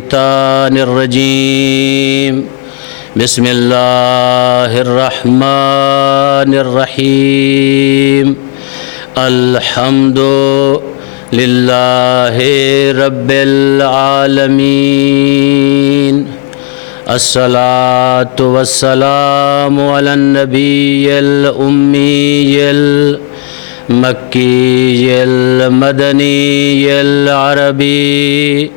الشيطان الرجيم بسم الله الرحمن الرحيم الحمد لله رب العالمين الصلاة والسلام على النبي الأمي المكي المدني العربي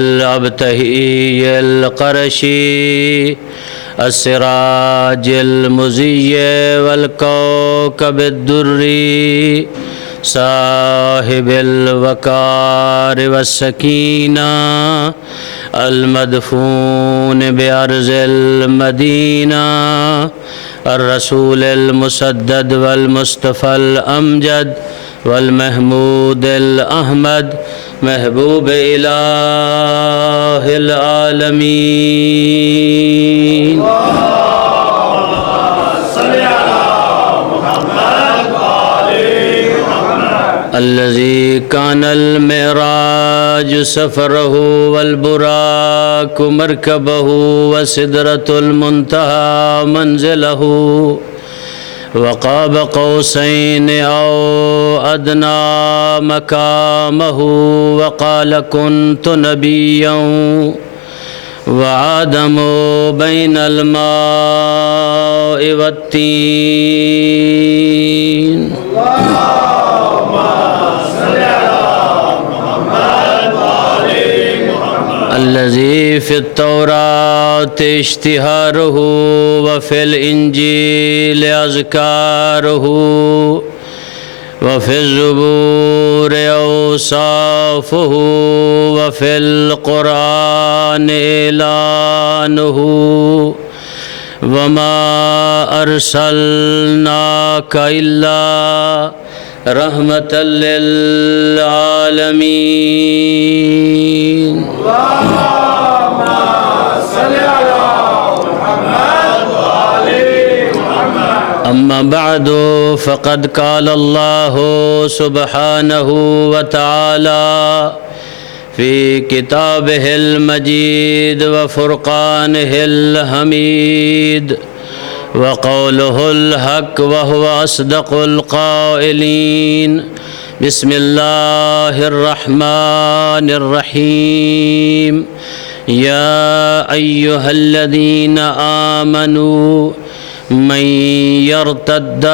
الأبتهي القرشي السراج المضيء والكوكب الدري صاحب الوقار والسكينة المدفون بأرض المدينة الرسول المسدد والمصطفى الأمجد والمحمود الأحمد محبوب إله العالمين الذي كان المعراج سفره والبراق مركبه وسدرة المنتهى منزله وقاب قوسين أو أدنى مقامه وقال كنت نبيا وآدم بين الماء والطين الذي في التوراة اشتهاره وفي الإنجيل أذكاره وفي الزبور أوصافه وفي القرآن إعلانه وما أرسلناك إلا رحمة للعالمين اللهم صل على محمد وآل محمد أما بعد فقد قال الله سبحانه وتعالى في كتابه المجيد وفرقانه الحميد وقوله الحق وهو أصدق القائلين بسم الله الرحمن الرحيم يا أيها الذين آمنوا من يرتد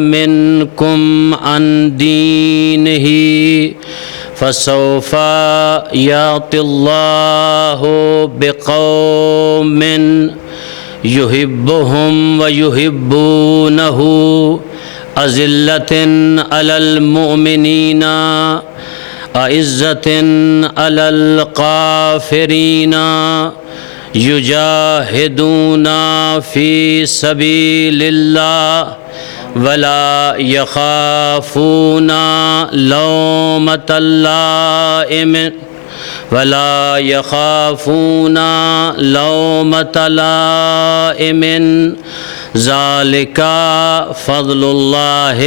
منكم عن دينه فسوف يأتي الله بقوم يحبهم ويحبونه أذلة على المؤمنين أعزة على الكافرين يجاهدون في سبيل الله ولا يخافون لومة لائم ولا يخافون لومة لائم ذلك فضل الله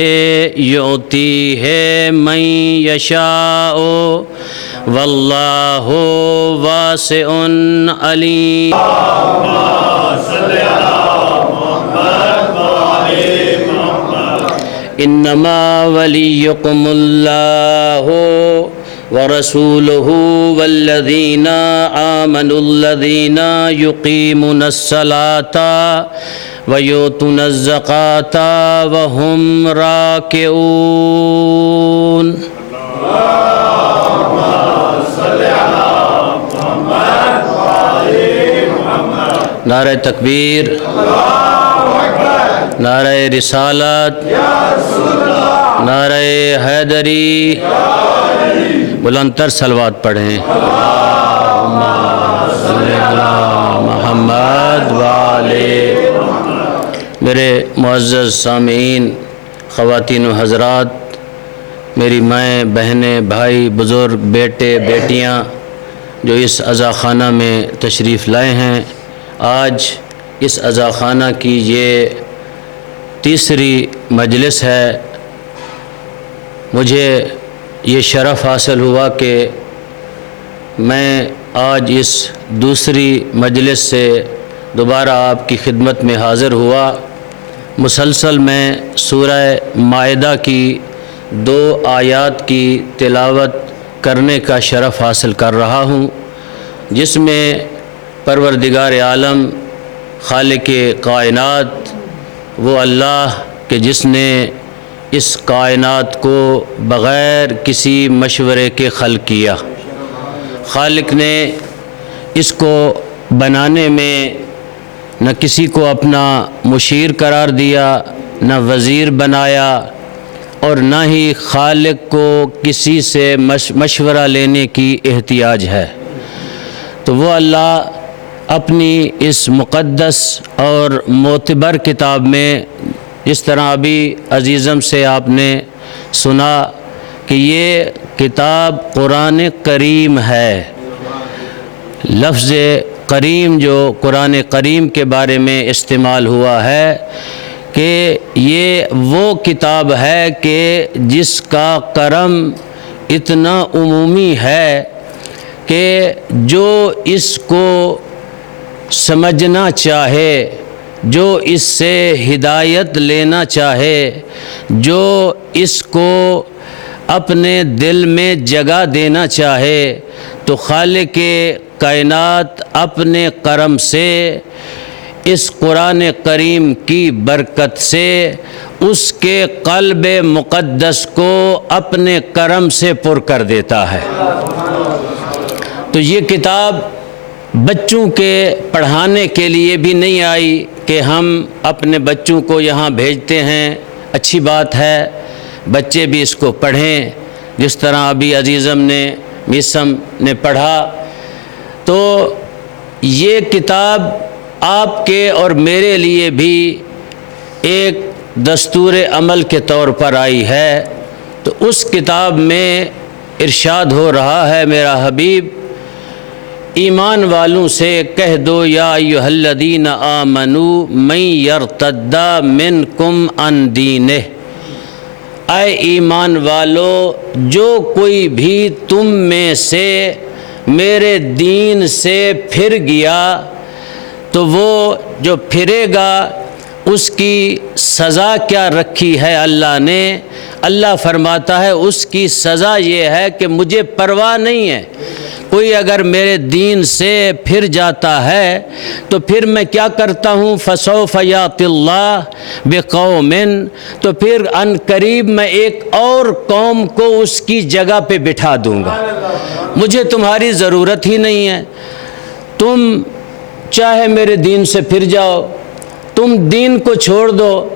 يؤتيه من يشاء والله واسع عليم إنما وليكم الله ورسوله والذين آمنوا الذين يقيمون الصلاة ويؤتون الزكاة وهم راكعون اللهم صل على محمد وآل محمد نعرہ تکبیر نعرہ رسالت نعرہ حیدری بلند تر صلوات پڑھیں اللہم صلی علی محمد وآلہ. میرے معزز سامعین، خواتین و حضرات، میری مائیں، بہنیں، بھائی، بزرگ، بیٹے، بیٹیاں جو اس عزاخانہ میں تشریف لائے ہیں، آج اس عزاخانہ کی یہ تیسری مجلس ہے. مجھے یہ شرف حاصل ہوا کہ میں آج اس دوسری مجلس سے دوبارہ آپ کی خدمت میں حاضر ہوا۔ مسلسل میں سورہ مائدہ کی 2 آیات کی تلاوت کرنے کا شرف حاصل کر رہا ہوں، جس میں پروردگار عالم خالق کائنات وہ اللہ کہ جس نے اس کائنات کو بغیر کسی مشورے کے خلق کیا، خالق نے اس کو بنانے میں نہ کسی کو اپنا مشیر قرار دیا، نہ وزیر بنایا، اور نہ ہی خالق کو کسی سے مشورہ لینے کی احتیاج ہے۔ تو وہ اللہ اپنی اس مقدس اور معتبر کتاب میں، جس طرح ابھی عزیزم سے آپ نے سنا کہ یہ کتاب قرآن کریم ہے، لفظ کریم جو قرآن کریم کے بارے میں استعمال ہوا ہے کہ یہ وہ کتاب ہے کہ جس کا کرم اتنا عمومی ہے کہ جو اس کو سمجھنا چاہے، جو اس سے ہدایت لینا چاہے، جو اس کو اپنے دل میں جگہ دینا چاہے، تو خالق کائنات اپنے کرم سے اس قرآن کریم کی برکت سے اس کے قلب مقدس کو اپنے کرم سے پر کر دیتا ہے۔ تو یہ کتاب بچوں کے پڑھانے کے لیے بھی نہیں آئی کہ ہم اپنے بچوں کو یہاں بھیجتے ہیں، اچھی بات ہے، بچے بھی اس کو پڑھیں، جس طرح ابھی عزیزم نے میسم نے پڑھا۔ تو یہ کتاب آپ کے اور میرے لیے بھی ایک دستور عمل کے طور پر آئی ہے۔ تو اس کتاب میں ارشاد ہو رہا ہے، میرا حبیب ایمان والوں سے کہہ دو یا ایھا الذین آمنوا من یرتد منکم عن دینہ، اے ایمان والو جو کوئی بھی تم میں سے میرے دین سے پھر گیا، تو وہ جو پھرے گا اس کی سزا کیا رکھی ہے اللہ نے؟ اللہ فرماتا ہے اس کی سزا یہ ہے کہ مجھے پرواہ نہیں ہے، کوئی اگر میرے دین سے پھر جاتا ہے تو پھر میں کیا کرتا ہوں، فسوف یاتی اللہ بقوم، تو پھر ان قریب میں ایک اور قوم کو اس کی جگہ پہ بٹھا دوں گا۔ مجھے تمہاری ضرورت ہی نہیں ہے، تم چاہے میرے دین سے پھر جاؤ، تم دین کو چھوڑ دو،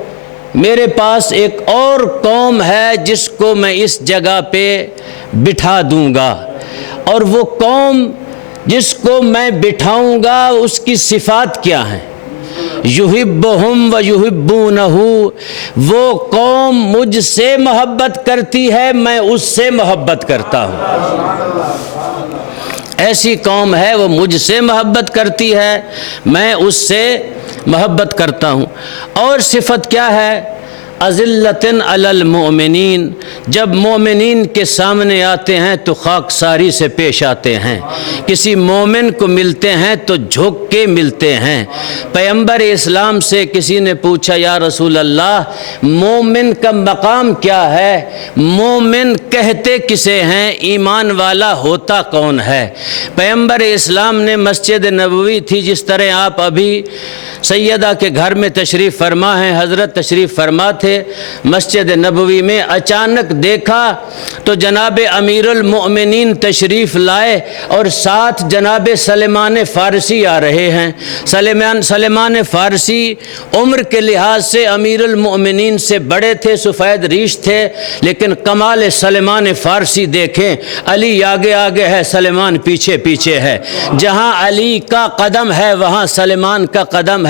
میرے پاس ایک اور قوم ہے جس کو میں اس جگہ پہ بٹھا دوں گا، اور وہ قوم جس کو میں بٹھاؤں گا اس کی صفات کیا ہیں؟ یحبہم و یحبونہ، وہ قوم مجھ سے محبت کرتی ہے، میں اس سے محبت کرتا ہوں۔ ایسی قوم ہے وہ مجھ سے محبت کرتی ہے، میں اس سے محبت کرتا ہوں۔ اور صفت کیا ہے؟ اذلۃ علی المؤمنین، جب مومنین کے سامنے آتے ہیں تو خاکساری سے پیش آتے ہیں، کسی مومن کو ملتے ہیں تو جھک کے ملتے ہیں۔ پیغمبر اسلام سے کسی نے پوچھا یا رسول اللہ مومن کا مقام کیا ہے؟ مومن کہتے کسے ہیں؟ ایمان والا ہوتا کون ہے؟ پیغمبر اسلام نے مسجد نبوی تھی، جس طرح آپ ابھی سیدہ کے گھر میں تشریف فرما ہیں، حضرت تشریف فرما تھے، مسجد نبوی میں اچانک دیکھا تو جناب امیر المؤمنین تشریف لائے اور ساتھ جناب سلمان فارسی آ رہے ہیں۔ سلمان فارسی عمر کے لحاظ سے امیر المؤمنین سے بڑے تھے، سفید ریش تھے، لیکن کمال سلمان فارسی دیکھیں، علی آگے آگے ہے، سلمان پیچھے پیچھے ہے، جہاں علی کا قدم ہے وہاں سلمان کا قدم ہے۔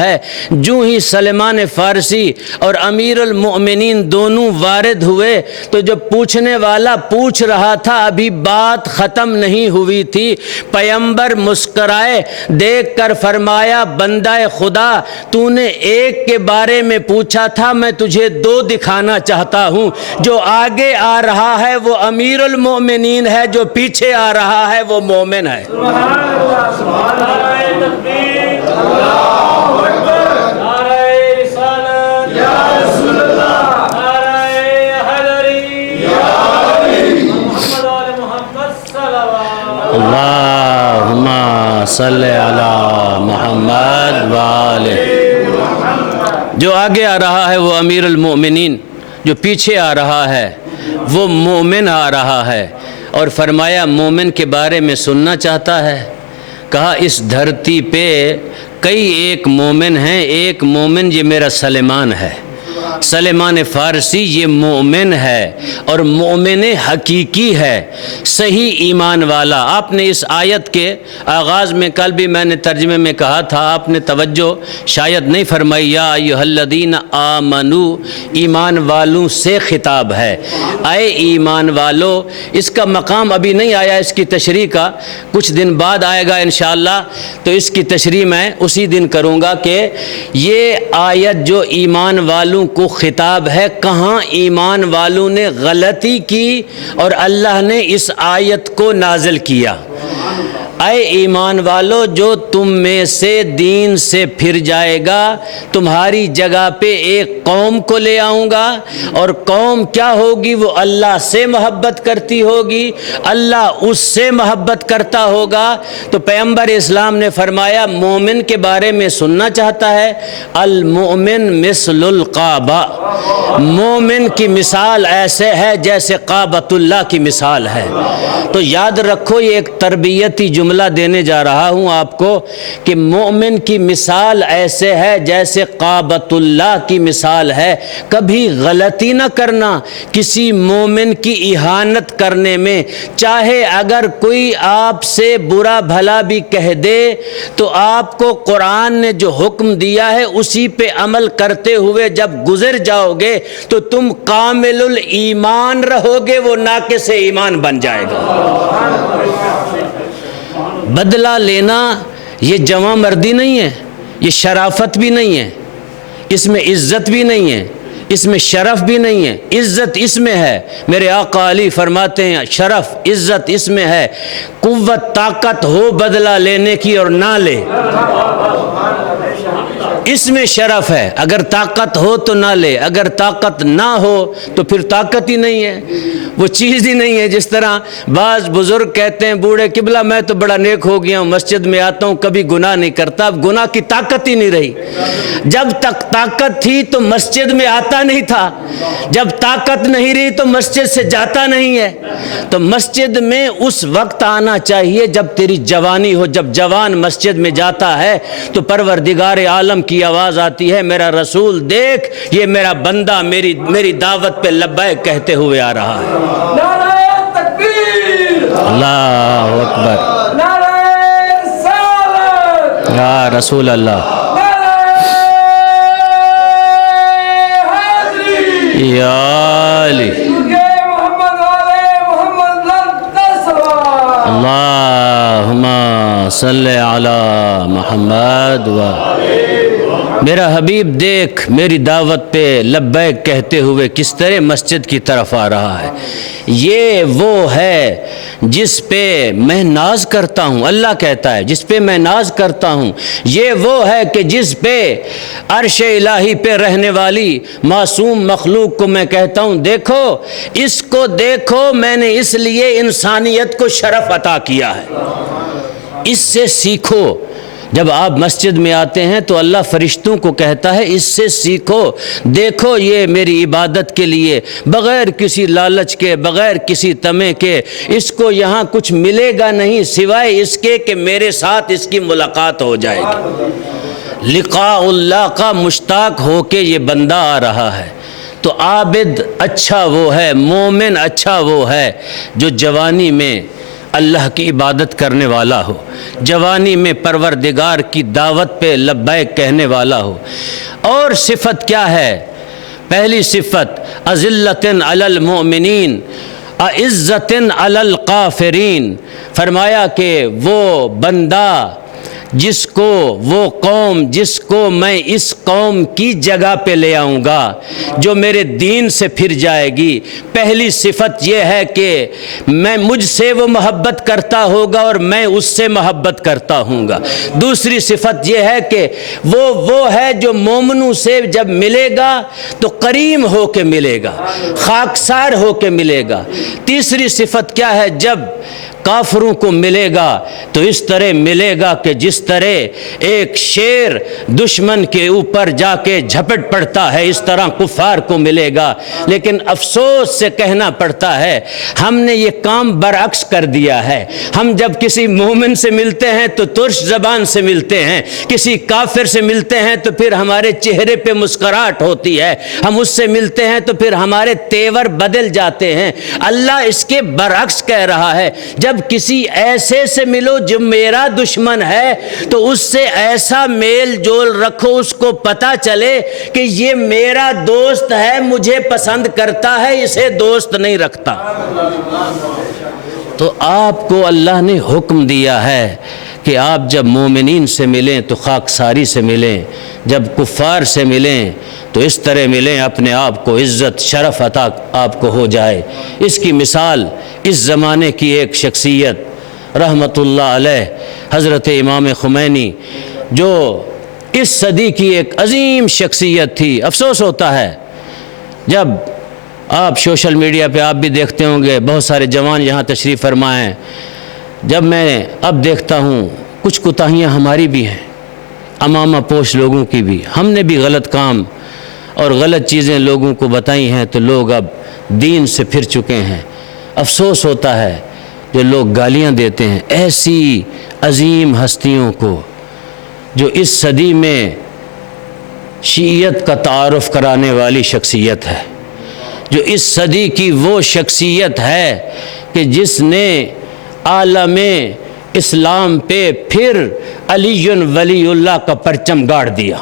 جو ہی سلمان فارسی اور امیر المؤمنین دونوں وارد ہوئے تو جب پوچھنے والا پوچھ رہا تھا ابھی بات ختم نہیں ہوئی تھی، پیغمبر مسکرائے، دیکھ کر فرمایا بندہ خدا تو نے ایک کے بارے میں پوچھا تھا، میں تجھے 2 دکھانا چاہتا ہوں، جو آگے آ رہا ہے وہ امیر المومنین ہے، جو پیچھے آ رہا ہے وہ مومن ہے۔ اللہم صلی علی محمد وآلہ۔ جو آگے آ رہا ہے وہ امیر المؤمنین، جو پیچھے آ رہا ہے وہ مومن آ رہا ہے۔ اور فرمایا مومن کے بارے میں سننا چاہتا ہے؟ کہا اس دھرتی پہ کئی ایک مومن ہیں، ایک مومن یہ میرا سلیمان ہے، سلیمان فارسی، یہ مومن ہے اور مومن حقیقی ہے، صحیح ایمان والا۔ آپ نے اس آیت کے آغاز میں کل بھی میں نے ترجمے میں کہا تھا، آپ نے توجہ شاید نہیں فرمائی۔ یا ایھا الذین آمنو، ایمان والوں سے خطاب ہے، اے ایمان والو۔ اس کا مقام ابھی نہیں آیا، اس کی تشریح کا کچھ دن بعد آئے گا انشاءاللہ، تو اس کی تشریح میں اسی دن کروں گا کہ یہ آیت جو ایمان والوں کو خطاب ہے، کہاں ایمان والوں نے غلطی کی اور اللہ نے اس آیت کو نازل کیا۔ اے ایمان والو، جو تم میں سے دین سے پھر جائے گا، تمہاری جگہ پہ ایک قوم کو لے آؤں گا، اور قوم کیا ہوگی؟ وہ اللہ سے محبت کرتی ہوگی، اللہ اس سے محبت کرتا ہوگا۔ تو پیغمبر اسلام نے فرمایا مومن کے بارے میں سننا چاہتا ہے، المؤمن مثل القعبہ، مومن کی مثال ایسے ہے جیسے کعبۃ اللہ کی مثال ہے۔ تو یاد رکھو، یہ ایک تربیتی جملہ دینے جا رہا ہوں آپ کو کہ مومن کی مثال ایسے ہے جیسے کعبۃ اللہ کی مثال ہے۔ کبھی غلطی نہ کرنا کسی مومن کی اہانت کرنے میں، چاہے اگر کوئی آپ سے برا بھلا بھی کہہ دے تو آپ کو قرآن نے جو حکم دیا ہے اسی پہ عمل کرتے ہوئے جب گزر جاؤ گے تو تم کامل الایمان رہو گے، وہ ناقص ایمان بن جائے گا۔ بدلہ لینا یہ جواں مردی نہیں ہے، یہ شرافت بھی نہیں ہے، اس میں عزت بھی نہیں ہے، اس میں شرف بھی نہیں ہے۔ عزت اس میں ہے، میرے آقا علی فرماتے ہیں شرف عزت اس میں ہے، قوت طاقت ہو بدلہ لینے کی اور نہ لے، اس میں شرف ہے۔ اگر طاقت ہو تو نہ لے، اگر طاقت نہ ہو تو پھر طاقت ہی نہیں ہے، وہ چیز ہی نہیں ہے۔ جس طرح بعض بزرگ کہتے ہیں بوڑھے قبلہ میں تو بڑا نیک ہو گیا ہوں، مسجد میں آتا ہوں کبھی گناہ نہیں کرتا۔ اب گناہ کی طاقت ہی نہیں رہی۔ جب تک طاقت تھی تو مسجد میں آتا نہیں تھا، جب طاقت نہیں رہی تو مسجد سے جاتا نہیں ہے۔ تو مسجد میں اس وقت آنا چاہیے جب تیری جوانی ہو۔ جب جوان مسجد میں جاتا ہے تو پروردگار عالم کی آواز آتی ہے، میرا رسول دیکھ یہ میرا بندہ میری دعوت پہ لبیک کہتے ہوئے آ رہا ہے۔ نعرہ تکبیر، اللہ اکبر، نعرہ رسالت، یا رسول اللہ، نعرہ حیدری، یا علی، کیونکہ محمد والے محمد لن تسوا۔ اللہم صلی علی محمد و میرا حبیب دیکھ میری دعوت پہ لبیک کہتے ہوئے کس طرح مسجد کی طرف آ رہا ہے۔ یہ وہ ہے جس پہ میں ناز کرتا ہوں، اللہ کہتا ہے جس پہ میں ناز کرتا ہوں۔ یہ وہ ہے کہ جس پہ عرش الہی پہ رہنے والی معصوم مخلوق کو میں کہتا ہوں دیکھو اس کو، دیکھو میں نے اس لیے انسانیت کو شرف عطا کیا ہے، اس سے سیکھو۔ جب آپ مسجد میں آتے ہیں تو اللہ فرشتوں کو کہتا ہے اس سے سیکھو، دیکھو یہ میری عبادت کے لیے بغیر کسی لالچ کے، بغیر کسی طمع کے، اس کو یہاں کچھ ملے گا نہیں سوائے اس کے کہ میرے ساتھ اس کی ملاقات ہو جائے گی۔ لقاء اللہ کا مشتاق ہو کے یہ بندہ آ رہا ہے۔ تو عابد اچھا وہ ہے، مومن اچھا وہ ہے جو جوانی میں اللہ کی عبادت کرنے والا ہو، جوانی میں پروردگار کی دعوت پہ لبیک کہنے والا ہو۔ اور صفت کیا ہے؟ پہلی صفت اذلۃ علی المؤمنین اعزۃ علی الکافرین، فرمایا کہ وہ بندہ جس کو وہ قوم جس کو میں اس قوم کی جگہ پہ لے آؤں گا جو میرے دین سے پھر جائے گی، پہلی صفت یہ ہے کہ مجھ سے وہ محبت کرتا ہوگا اور میں اس سے محبت کرتا ہوں گا۔ دوسری صفت یہ ہے کہ وہ ہے جو مومنوں سے جب ملے گا تو کریم ہو کے ملے گا، خاکسار ہو کے ملے گا۔ تیسری صفت کیا ہے؟ جب کافروں کو ملے گا تو اس طرح ملے گا کہ جس طرح ایک شیر دشمن کے اوپر جا کے جھپٹ پڑتا ہے، اس طرح کفار کو ملے گا۔ لیکن افسوس سے کہنا پڑتا ہے ہم نے یہ کام برعکس کر دیا ہے۔ ہم جب کسی مومن سے ملتے ہیں تو ترش زبان سے ملتے ہیں، کسی کافر سے ملتے ہیں تو پھر ہمارے چہرے پہ مسکراہٹ ہوتی ہے، ہم اس سے ملتے ہیں تو پھر ہمارے تیور بدل جاتے ہیں۔ اللہ اس کے برعکس کہہ رہا ہے، جب کسی ایسے سے ملو جو میرا دشمن ہے تو اس سے ایسا میل جول رکھو، اس کو پتہ چلے کہ یہ میرا دوست ہے، مجھے پسند کرتا ہے، اسے دوست نہیں رکھتا۔ تو آپ کو اللہ نے حکم دیا ہے کہ آپ جب مومنین سے ملیں تو خاکساری سے ملیں، جب کفار سے ملیں تو اس طرح ملیں اپنے آپ کو عزت شرف عطا آپ کو ہو جائے۔ اس کی مثال اس زمانے کی ایک شخصیت رحمت اللہ علیہ حضرت امام خمینی، جو اس صدی کی ایک عظیم شخصیت تھی۔ افسوس ہوتا ہے جب آپ سوشل میڈیا پہ آپ بھی دیکھتے ہوں گے، بہت سارے جوان یہاں تشریف فرما ہیں، جب میں اب دیکھتا ہوں کچھ کوتاہیاں ہماری بھی ہیں، عمامہ پوش لوگوں کی بھی، ہم نے بھی غلط کام اور غلط چیزیں لوگوں کو بتائی ہیں تو لوگ اب دین سے پھر چکے ہیں۔ افسوس ہوتا ہے جو لوگ گالیاں دیتے ہیں ایسی عظیم ہستیوں کو جو اس صدی میں شیعیت کا تعارف کرانے والی شخصیت ہے، جو اس صدی کی وہ شخصیت ہے کہ جس نے عالم اسلام پہ پھر علی ولی اللہ کا پرچم گاڑ دیا،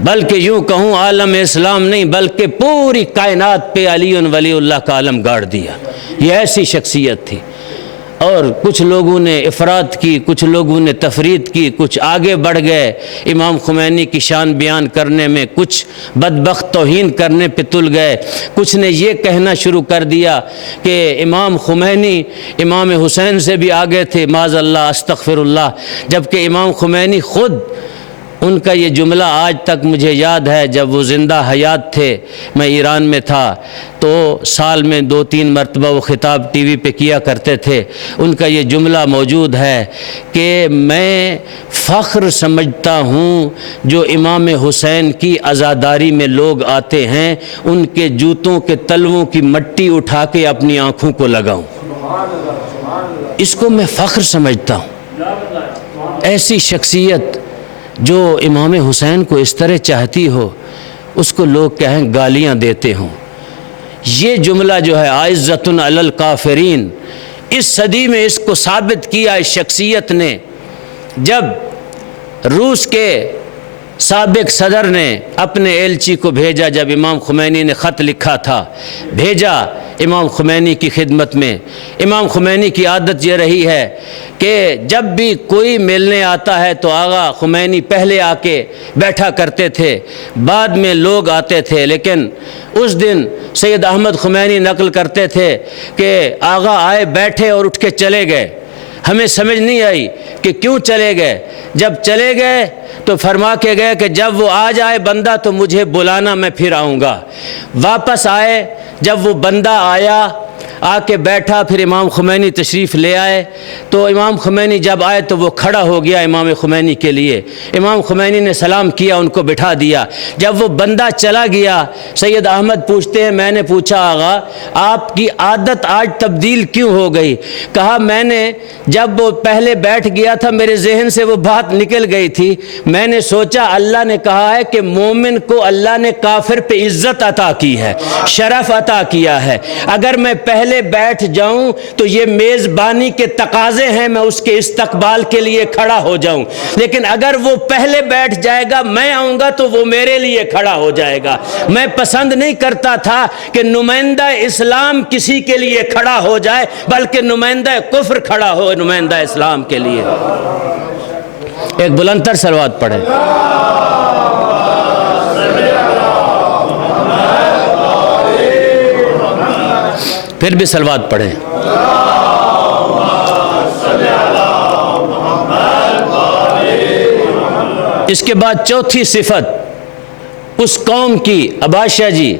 بلکہ یوں کہوں عالم اسلام نہیں بلکہ پوری کائنات پہ علی ولی اللہ کا علم گاڑ دیا۔ یہ ایسی شخصیت تھی، اور کچھ لوگوں نے افراط کی، کچھ لوگوں نے تفرید کی، کچھ آگے بڑھ گئے امام خمینی کی شان بیان کرنے میں، کچھ بدبخت توہین کرنے پہ تل گئے، کچھ نے یہ کہنا شروع کر دیا کہ امام خمینی امام حسین سے بھی آگے تھے، معاذ اللہ استغفر اللہ، جبکہ امام خمینی خود ان کا یہ جملہ آج تک مجھے یاد ہے، جب وہ زندہ حیات تھے، میں ایران میں تھا تو سال میں 2-3 مرتبہ وہ خطاب ٹی وی پہ کیا کرتے تھے، ان کا یہ جملہ موجود ہے کہ میں فخر سمجھتا ہوں جو امام حسین کی عزاداری میں لوگ آتے ہیں ان کے جوتوں کے تلووں کی مٹی اٹھا کے اپنی آنکھوں کو لگاؤں، اس کو میں فخر سمجھتا ہوں۔ ایسی شخصیت جو امام حسین کو اس طرح چاہتی ہو، اس کو لوگ کہیں گالیاں دیتے ہوں۔ یہ جملہ جو ہے عزت علی الکافرین، اس صدی میں اس کو ثابت کیا اس شخصیت نے، جب روس کے سابق صدر نے اپنے ایلچی کو بھیجا، جب امام خمینی نے خط لکھا تھا بھیجا امام خمینی کی خدمت میں۔ امام خمینی کی عادت یہ رہی ہے کہ جب بھی کوئی ملنے آتا ہے تو آغا خمینی پہلے آ کے بیٹھا کرتے تھے، بعد میں لوگ آتے تھے، لیکن اس دن سید احمد خمینی نقل کرتے تھے کہ آغا آئے بیٹھے اور اٹھ کے چلے گئے۔ ہمیں سمجھ نہیں آئی کہ کیوں چلے گئے، جب چلے گئے تو فرما کے گئے کہ جب وہ آ جائے بندہ تو مجھے بلانا، میں پھر آؤں گا۔ واپس آئے، جب وہ بندہ آیا آ کے بیٹھا، پھر امام خمینی تشریف لے آئے تو امام خمینی جب آئے تو وہ کھڑا ہو گیا امام خمینی کے لیے، امام خمینی نے سلام کیا، ان کو بٹھا دیا۔ جب وہ بندہ چلا گیا، سید احمد پوچھتے ہیں میں نے پوچھا آغا آپ کی عادت آج تبدیل کیوں ہو گئی؟ کہا میں نے جب وہ پہلے بیٹھ گیا تھا میرے ذہن سے وہ بات نکل گئی تھی، میں نے سوچا اللہ نے کہا ہے کہ مومن کو اللہ نے کافر پہ عزت عطا کی ہے، شرف عطا کیا ہے، اگر میں پہلے پہلے بیٹھ جاؤں تو یہ میزبانی کے تقاضے ہیں، میں اس کے استقبال کے لیے کھڑا ہو جاؤں، لیکن اگر وہ پہلے بیٹھ جائے گا میں آؤں گا تو وہ میرے لیے کھڑا ہو جائے گا۔ میں پسند نہیں کرتا تھا کہ نمائندہ اسلام کسی کے لیے کھڑا ہو جائے، بلکہ نمائندہ کفر کھڑا ہو نمائندہ اسلام کے لیے۔ ایک بلند تر صلوات پڑھیں۔ پھر بھی صلوات پڑھیں۔ اس کے بعد چوتھی صفت اس قوم کی، عباشہ جی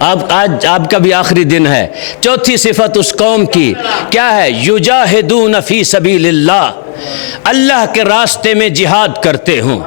آج آپ کا بھی آخری دن ہے، چوتھی صفت اس قوم کی کیا ہے؟ یجاہدون فی سبیل اللہ، اللہ کے راستے میں جہاد کرتے ہوں،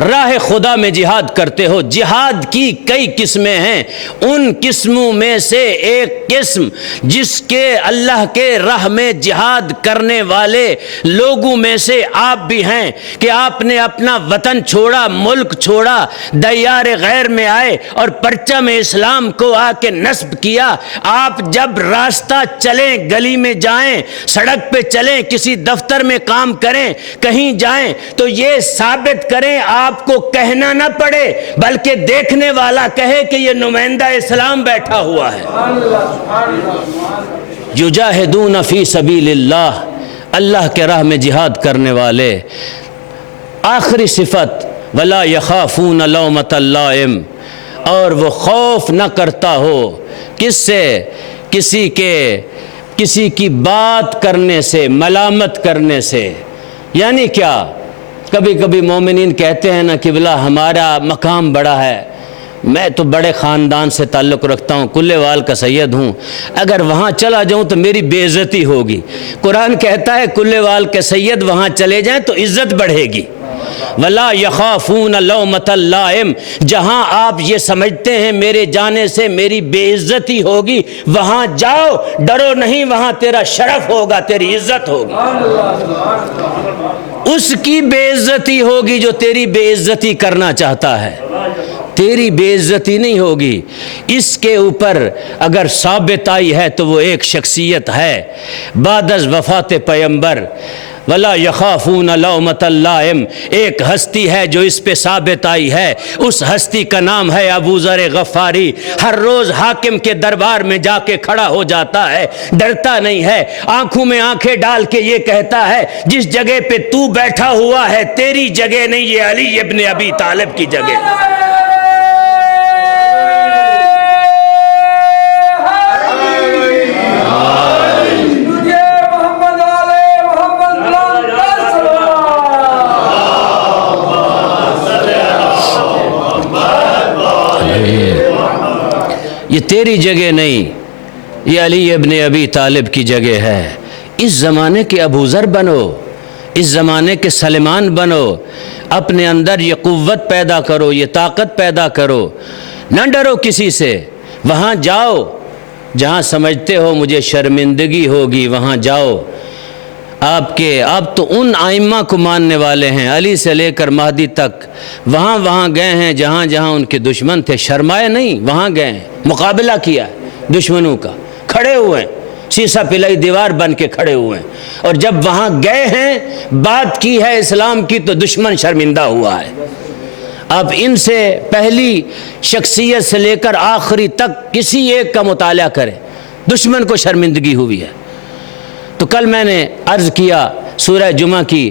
راہ خدا میں جہاد کرتے ہو۔ جہاد کی کئی قسمیں ہیں، ان قسموں میں سے ایک قسم جس کے اللہ کے راہ میں جہاد کرنے والے لوگوں میں سے آپ بھی ہیں کہ آپ نے اپنا وطن چھوڑا، ملک چھوڑا، دیار غیر میں آئے اور پرچم اسلام کو آ کے نصب کیا۔ آپ جب راستہ چلیں، گلی میں جائیں، سڑک پہ چلیں، کسی دفتر میں کام کریں، کہیں جائیں تو یہ ثابت کریں، آپ کو کہنا نہ پڑے بلکہ دیکھنے والا کہے کہ یہ نمائندہ اسلام بیٹھا ہوا ہے۔ یجاہدون فی سبیل اللہ، اللہ کے راہ میں جہاد کرنے والے۔ آخری صفت ولا یخافون لومۃ لائم، اور وہ خوف نہ کرتا ہو کس سے؟ کسی کی بات کرنے سے، ملامت کرنے سے۔ یعنی کیا؟ کبھی کبھی مومنین کہتے ہیں نا قبلہ ہمارا مقام بڑا ہے، میں تو بڑے خاندان سے تعلق رکھتا ہوں، کلے وال کا سید ہوں، اگر وہاں چلا جاؤں تو میری بے عزتی ہوگی۔ قرآن کہتا ہے کلے وال کے سید وہاں چلے جائیں تو عزت بڑھے گی۔ ولا یخافون لومۃ لائم، جہاں آپ یہ سمجھتے ہیں میرے جانے سے میری بے عزتی ہوگی وہاں جاؤ، ڈرو نہیں، وہاں تیرا شرف ہوگا، تیری عزت ہوگی۔ اس کی بے عزتی ہوگی جو تیری بے عزتی کرنا چاہتا ہے، تیری بے عزتی نہیں ہوگی۔ اس کے اوپر اگر ثابت آئی ہے تو وہ ایک شخصیت ہے بعد از وفات پیغمبر، ولا یخافون لومۃ لائم، ایک ہستی ہے جو اس پہ ثابت آئی ہے، اس ہستی کا نام ہے ابو ذر غفاری۔ ہر روز حاکم کے دربار میں جا کے کھڑا ہو جاتا ہے، ڈرتا نہیں ہے، آنکھوں میں آنکھیں ڈال کے یہ کہتا ہے جس جگہ پہ تو بیٹھا ہوا ہے تیری جگہ نہیں، یہ علی ابن ابی طالب کی جگہ ہے۔ یہ تیری جگہ نہیں، یہ علی ابن ابی طالب کی جگہ ہے۔ اس زمانے کے ابو ذر بنو، اس زمانے کے سلمان بنو، اپنے اندر یہ قوت پیدا کرو، یہ طاقت پیدا کرو، نہ ڈرو کسی سے۔ وہاں جاؤ جہاں سمجھتے ہو مجھے شرمندگی ہوگی، وہاں جاؤ۔ آپ تو ان ائمہ کو ماننے والے ہیں، علی سے لے کر مہدی تک، وہاں گئے ہیں جہاں ان کے دشمن تھے، شرمائے نہیں، وہاں گئے ہیں، مقابلہ کیا دشمنوں کا، کھڑے ہوئے ہیں، سیسا پلائی دیوار بن کے کھڑے ہوئے ہیں، اور جب وہاں گئے ہیں بات کی ہے اسلام کی تو دشمن شرمندہ ہوا ہے۔ اب ان سے پہلی شخصیت سے لے کر آخری تک کسی ایک کا مطالعہ کریں، دشمن کو شرمندگی ہوئی ہے۔ تو کل میں نے عرض کیا سورہ جمعہ کی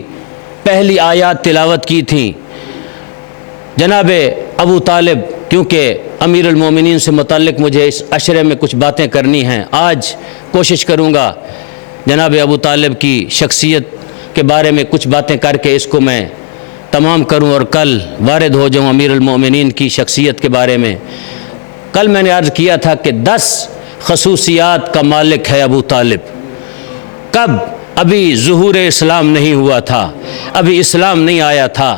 پہلی آیات تلاوت کی تھیں، جناب ابو طالب، کیونکہ امیر المومنین سے متعلق مجھے اس عشرے میں کچھ باتیں کرنی ہیں، آج کوشش کروں گا جناب ابو طالب کی شخصیت کے بارے میں کچھ باتیں کر کے اس کو میں تمام کروں اور کل وارد ہو جاؤں امیر المومنین کی شخصیت کے بارے میں۔ کل میں نے عرض کیا تھا کہ 10 خصوصیات کا مالک ہے ابو طالب۔ کب؟ ابھی ظہور اسلام نہیں ہوا تھا، ابھی اسلام نہیں آیا تھا۔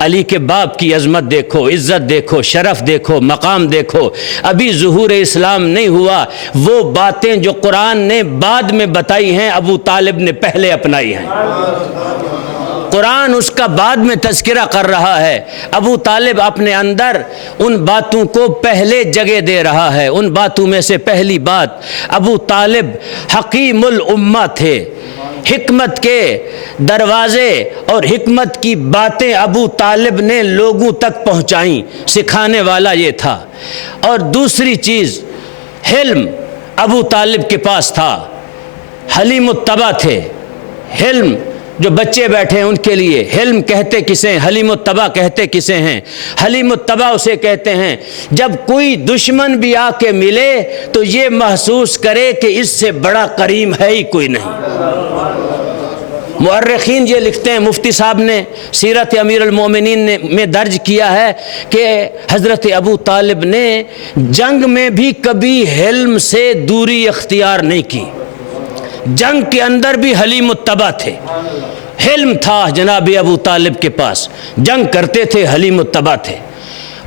علی کے باپ کی عظمت دیکھو، عزت دیکھو، شرف دیکھو، مقام دیکھو، ابھی ظہور اسلام نہیں ہوا۔ وہ باتیں جو قرآن نے بعد میں بتائی ہیں ابو طالب نے پہلے اپنائی ہیں۔ قرآن اس کا بعد میں تذکرہ کر رہا ہے۔ ابو طالب اپنے اندر ان باتوں کو پہلے جگہ دے رہا ہے۔ ان باتوں میں سے پہلی بات، ابو طالب حکیم الامہ تھے۔ حکمت کے دروازے اور حکمت کی باتیں ابو طالب نے لوگوں تک پہنچائیں، سکھانے والا یہ تھا۔ اور دوسری چیز، حلم ابو طالب کے پاس تھا، حلیم الطبع تھے۔ حلم، جو بچے بیٹھے ہیں ان کے لیے حلم کہتے کسے ہیں، حلیم الطبع کہتے کسے ہیں؟ حلیم الطبع اسے کہتے ہیں جب کوئی دشمن بھی آ کے ملے تو یہ محسوس کرے کہ اس سے بڑا کریم ہے ہی کوئی نہیں۔ مؤرخین یہ لکھتے ہیں، مفتی صاحب نے سیرت امیر المومنین میں درج کیا ہے کہ حضرت ابو طالب نے جنگ میں بھی کبھی حلم سے دوری اختیار نہیں کی۔ جنگ کے اندر بھی حلیم الطبع تھے، حلم تھا جناب ابو طالب کے پاس، جنگ کرتے تھے، حلیم الطبع تھے۔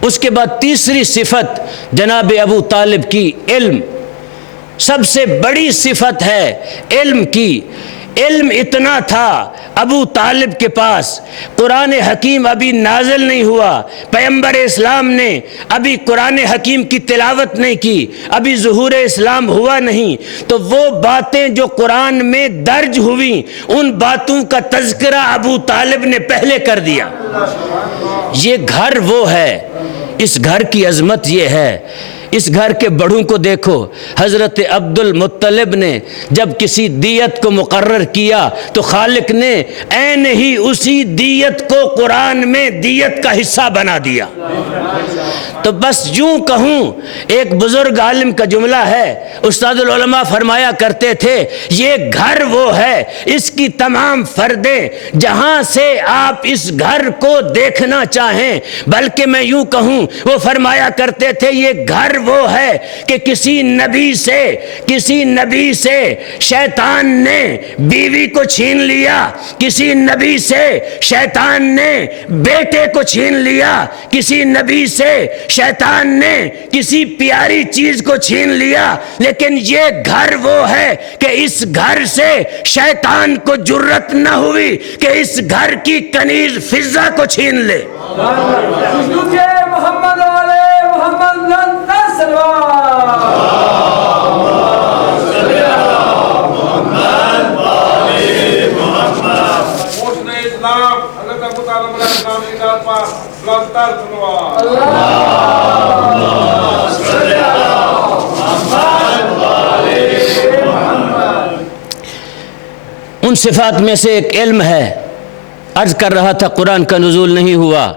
اس کے بعد تیسری صفت جناب ابو طالب کی علم، سب سے بڑی صفت ہے علم کی۔ علم اتنا تھا ابو طالب کے پاس، قرآن حکیم ابھی نازل نہیں ہوا، پیغمبر اسلام نے ابھی قرآن حکیم کی تلاوت نہیں کی، ابھی ظہور اسلام ہوا نہیں، تو وہ باتیں جو قرآن میں درج ہوئیں ان باتوں کا تذکرہ ابو طالب نے پہلے کر دیا۔ یہ گھر وہ ہے، اس گھر کی عظمت یہ ہے۔ اس گھر کے بڑوں کو دیکھو، حضرت عبد المطلب نے جب کسی دیت کو مقرر کیا تو خالق نے عین ہی اسی دیت کو قرآن میں دیت کا حصہ بنا دیا۔ تو بس یوں کہوں، ایک بزرگ عالم کا جملہ ہے، استاد العلماء فرمایا کرتے تھے، یہ گھر وہ ہے، اس کی تمام فردیں جہاں سے آپ اس گھر کو دیکھنا چاہیں، بلکہ میں یوں کہوں، وہ فرمایا کرتے تھے یہ گھر وہ ہے کہ کسی نبی سے شیطان نے بیوی کو چھین لیا، کسی نبی سے شیطان نے بیٹے کو چھین لیا، کسی نبی سے شیطان نے کسی پیاری چیز کو چھین لیا، لیکن یہ گھر وہ ہے کہ اس گھر سے شیطان کو جرت نہ ہوئی کہ اس گھر کی کنیز فضہ کو چھین لے۔ محمد علیہ محمد ان صفات میں سے ایک علم ہے۔ عرض کر رہا تھا قرآن کا نزول نہیں ہوا،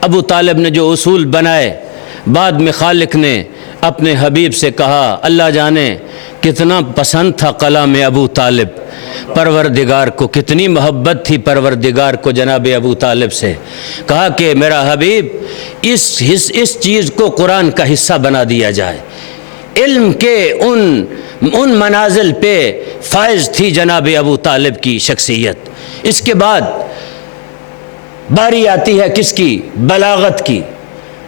ابو طالب نے جو اصول بنائے، بعد میں خالق نے اپنے حبیب سے کہا، اللہ جانے کتنا پسند تھا کلام ابو طالب، پروردگار کو کتنی محبت تھی پروردگار کو جناب ابو طالب سے، کہا کہ میرا حبیب اس چیز کو قرآن کا حصہ بنا دیا جائے۔ علم کے ان منازل پہ فائز تھی جناب ابو طالب کی شخصیت۔ اس کے بعد باری آتی ہے کس کی؟ بلاغت کی۔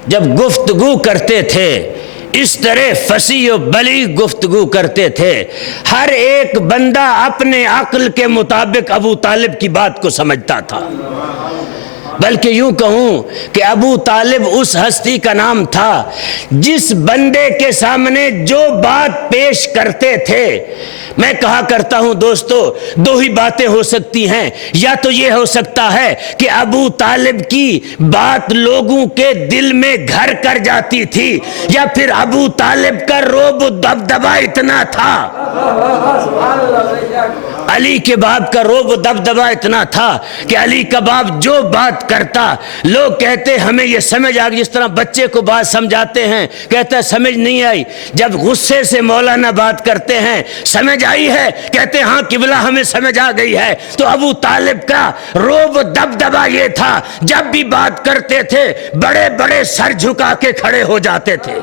جب گفتگو کرتے تھے اس طرح فصیح و بلیغ گفتگو کرتے تھے، ہر ایک بندہ اپنے عقل کے مطابق ابو طالب کی بات کو سمجھتا تھا۔ بلکہ یوں کہوں کہ ابو طالب اس ہستی کا نام تھا جس بندے کے سامنے جو بات پیش کرتے تھے، میں کہا کرتا ہوں دوستو، دو ہی باتیں ہو سکتی ہیں، یا تو یہ ہو سکتا ہے کہ ابو طالب کی بات لوگوں کے دل میں گھر کر جاتی تھی، یا پھر ابو طالب کا رعب و دبدبہ اتنا تھا، علی کے باپ کا رعب و دبدبہ اتنا تھا کہ علی کا باپ جو بات کرتا لوگ کہتے ہمیں یہ سمجھ آ گئی، جس طرح بچے کو بات سمجھاتے ہیں، کہتا ہے سمجھ نہیں آئی۔ جب غصے سے مولانا بات کرتے ہیں سمجھ آئی ہے، کہتے ہاں قبلہ ہمیں سمجھ آ گئی ہے۔ تو ابو طالب کا رعب و دبدبہ یہ تھا، جب بھی بات کرتے تھے بڑے بڑے سر جھکا کے کھڑے ہو جاتے تھے۔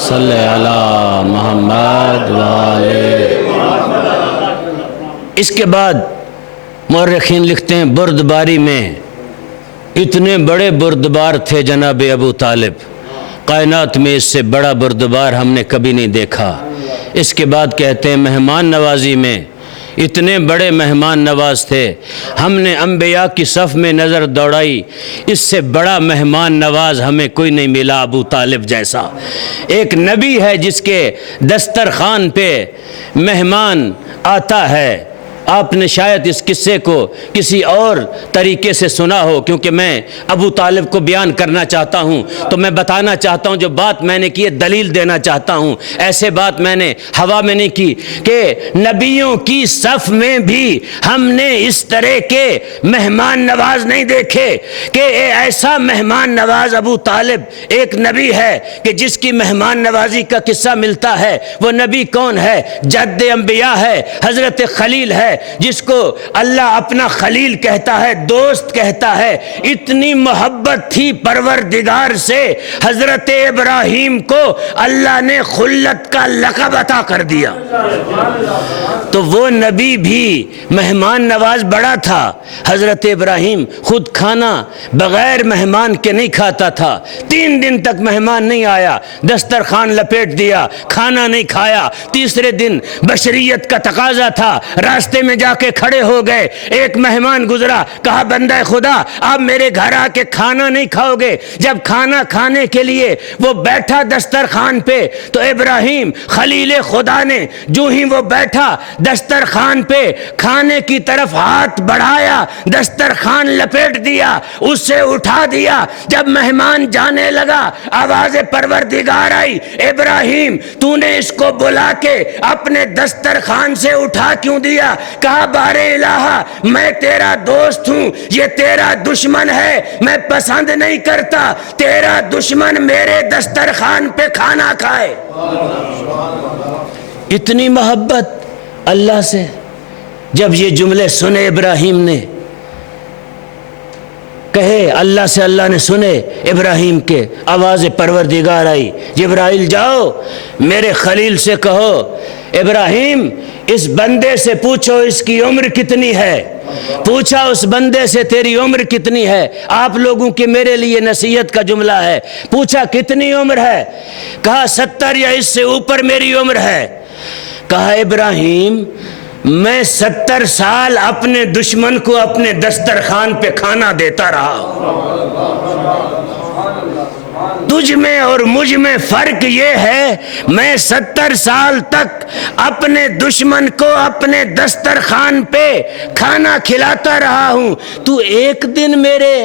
صلی علی محمد والے۔ اس کے بعد مورخین لکھتے ہیں بردباری میں اتنے بڑے بردبار تھے جناب ابو طالب، کائنات میں اس سے بڑا بردبار ہم نے کبھی نہیں دیکھا۔ اس کے بعد کہتے ہیں مہمان نوازی میں اتنے بڑے مہمان نواز تھے، ہم نے انبیاء کی صف میں نظر دوڑائی، اس سے بڑا مہمان نواز ہمیں کوئی نہیں ملا ابو طالب جیسا۔ ایک نبی ہے جس کے دسترخوان پہ مہمان آتا ہے۔ آپ نے شاید اس قصے کو کسی اور طریقے سے سنا ہو، کیونکہ میں ابو طالب کو بیان کرنا چاہتا ہوں تو میں بتانا چاہتا ہوں، جو بات میں نے کی ہے دلیل دینا چاہتا ہوں۔ ایسے بات میں نے ہوا میں نہیں کی کہ نبیوں کی صف میں بھی ہم نے اس طرح کے مہمان نواز نہیں دیکھے کہ ایسا مہمان نواز ابو طالب ایک نبی ہے کہ جس کی مہمان نوازی کا قصہ ملتا ہے۔ وہ نبی کون ہے؟ جد انبیاء ہے، حضرت خلیل ہے، جس کو اللہ اپنا خلیل کہتا ہے، دوست کہتا ہے۔ اتنی محبت تھی پروردگار سے، حضرت ابراہیم کو اللہ نے خلت کا لقب عطا کر دیا۔ تو وہ نبی بھی مہمان نواز بڑا تھا۔ حضرت ابراہیم خود کھانا بغیر مہمان کے نہیں کھاتا تھا۔ 3 دن تک مہمان نہیں آیا، دسترخوان لپیٹ دیا، کھانا نہیں کھایا۔ تیسرے دن بشریت کا تقاضا تھا، راستے میں جا کے کھڑے ہو گئے، ایک مہمان گزرا، کہا بندہ خدا آپ میرے گھر آ کے کھانا نہیں کھاؤ گے؟ جب کھانا کھانے کے لیے وہ بیٹھا دسترخوان پہ تو ابراہیم خلیل خدا نے جو ہی وہ بیٹھا دسترخوان پہ کھانے کی طرف ہاتھ بڑھایا، دسترخوان لپیٹ دیا، اس سے اٹھا دیا۔ جب مہمان جانے لگا آواز پروردگار آئی، ابراہیم تو نے اس کو بلا کے اپنے دسترخوان سے اٹھا کیوں دیا؟ کہا بارے الہ میں تیرا دوست ہوں، یہ تیرا دشمن ہے، میں پسند نہیں کرتا تیرا دشمن میرے دسترخوان پہ کھانا کھائے۔ اتنی محبت اللہ سے۔ جب یہ جملے سنے ابراہیم نے، کہے اللہ سے، اللہ نے سنے ابراہیم کے، آواز پروردگار آئی، جبرائیل جاؤ میرے خلیل سے کہو ابراہیم اس بندے سے پوچھو اس کی عمر کتنی ہے۔ پوچھا اس بندے سے تیری عمر کتنی ہے؟ آپ لوگوں کی میرے لیے نصیحت کا جملہ ہے۔ پوچھا کتنی عمر ہے؟ کہا 70 یا اس سے اوپر میری عمر ہے۔ کہا ابراہیم میں 70 سال اپنے دشمن کو اپنے دسترخوان پہ کھانا دیتا رہا ہوں۔ تجھ میں اور مجھ میں فرق یہ ہے، میں 70 سال تک اپنے دشمن کو اپنے دسترخوان پہ کھانا کھلاتا رہا ہوں، تو ایک دن میرے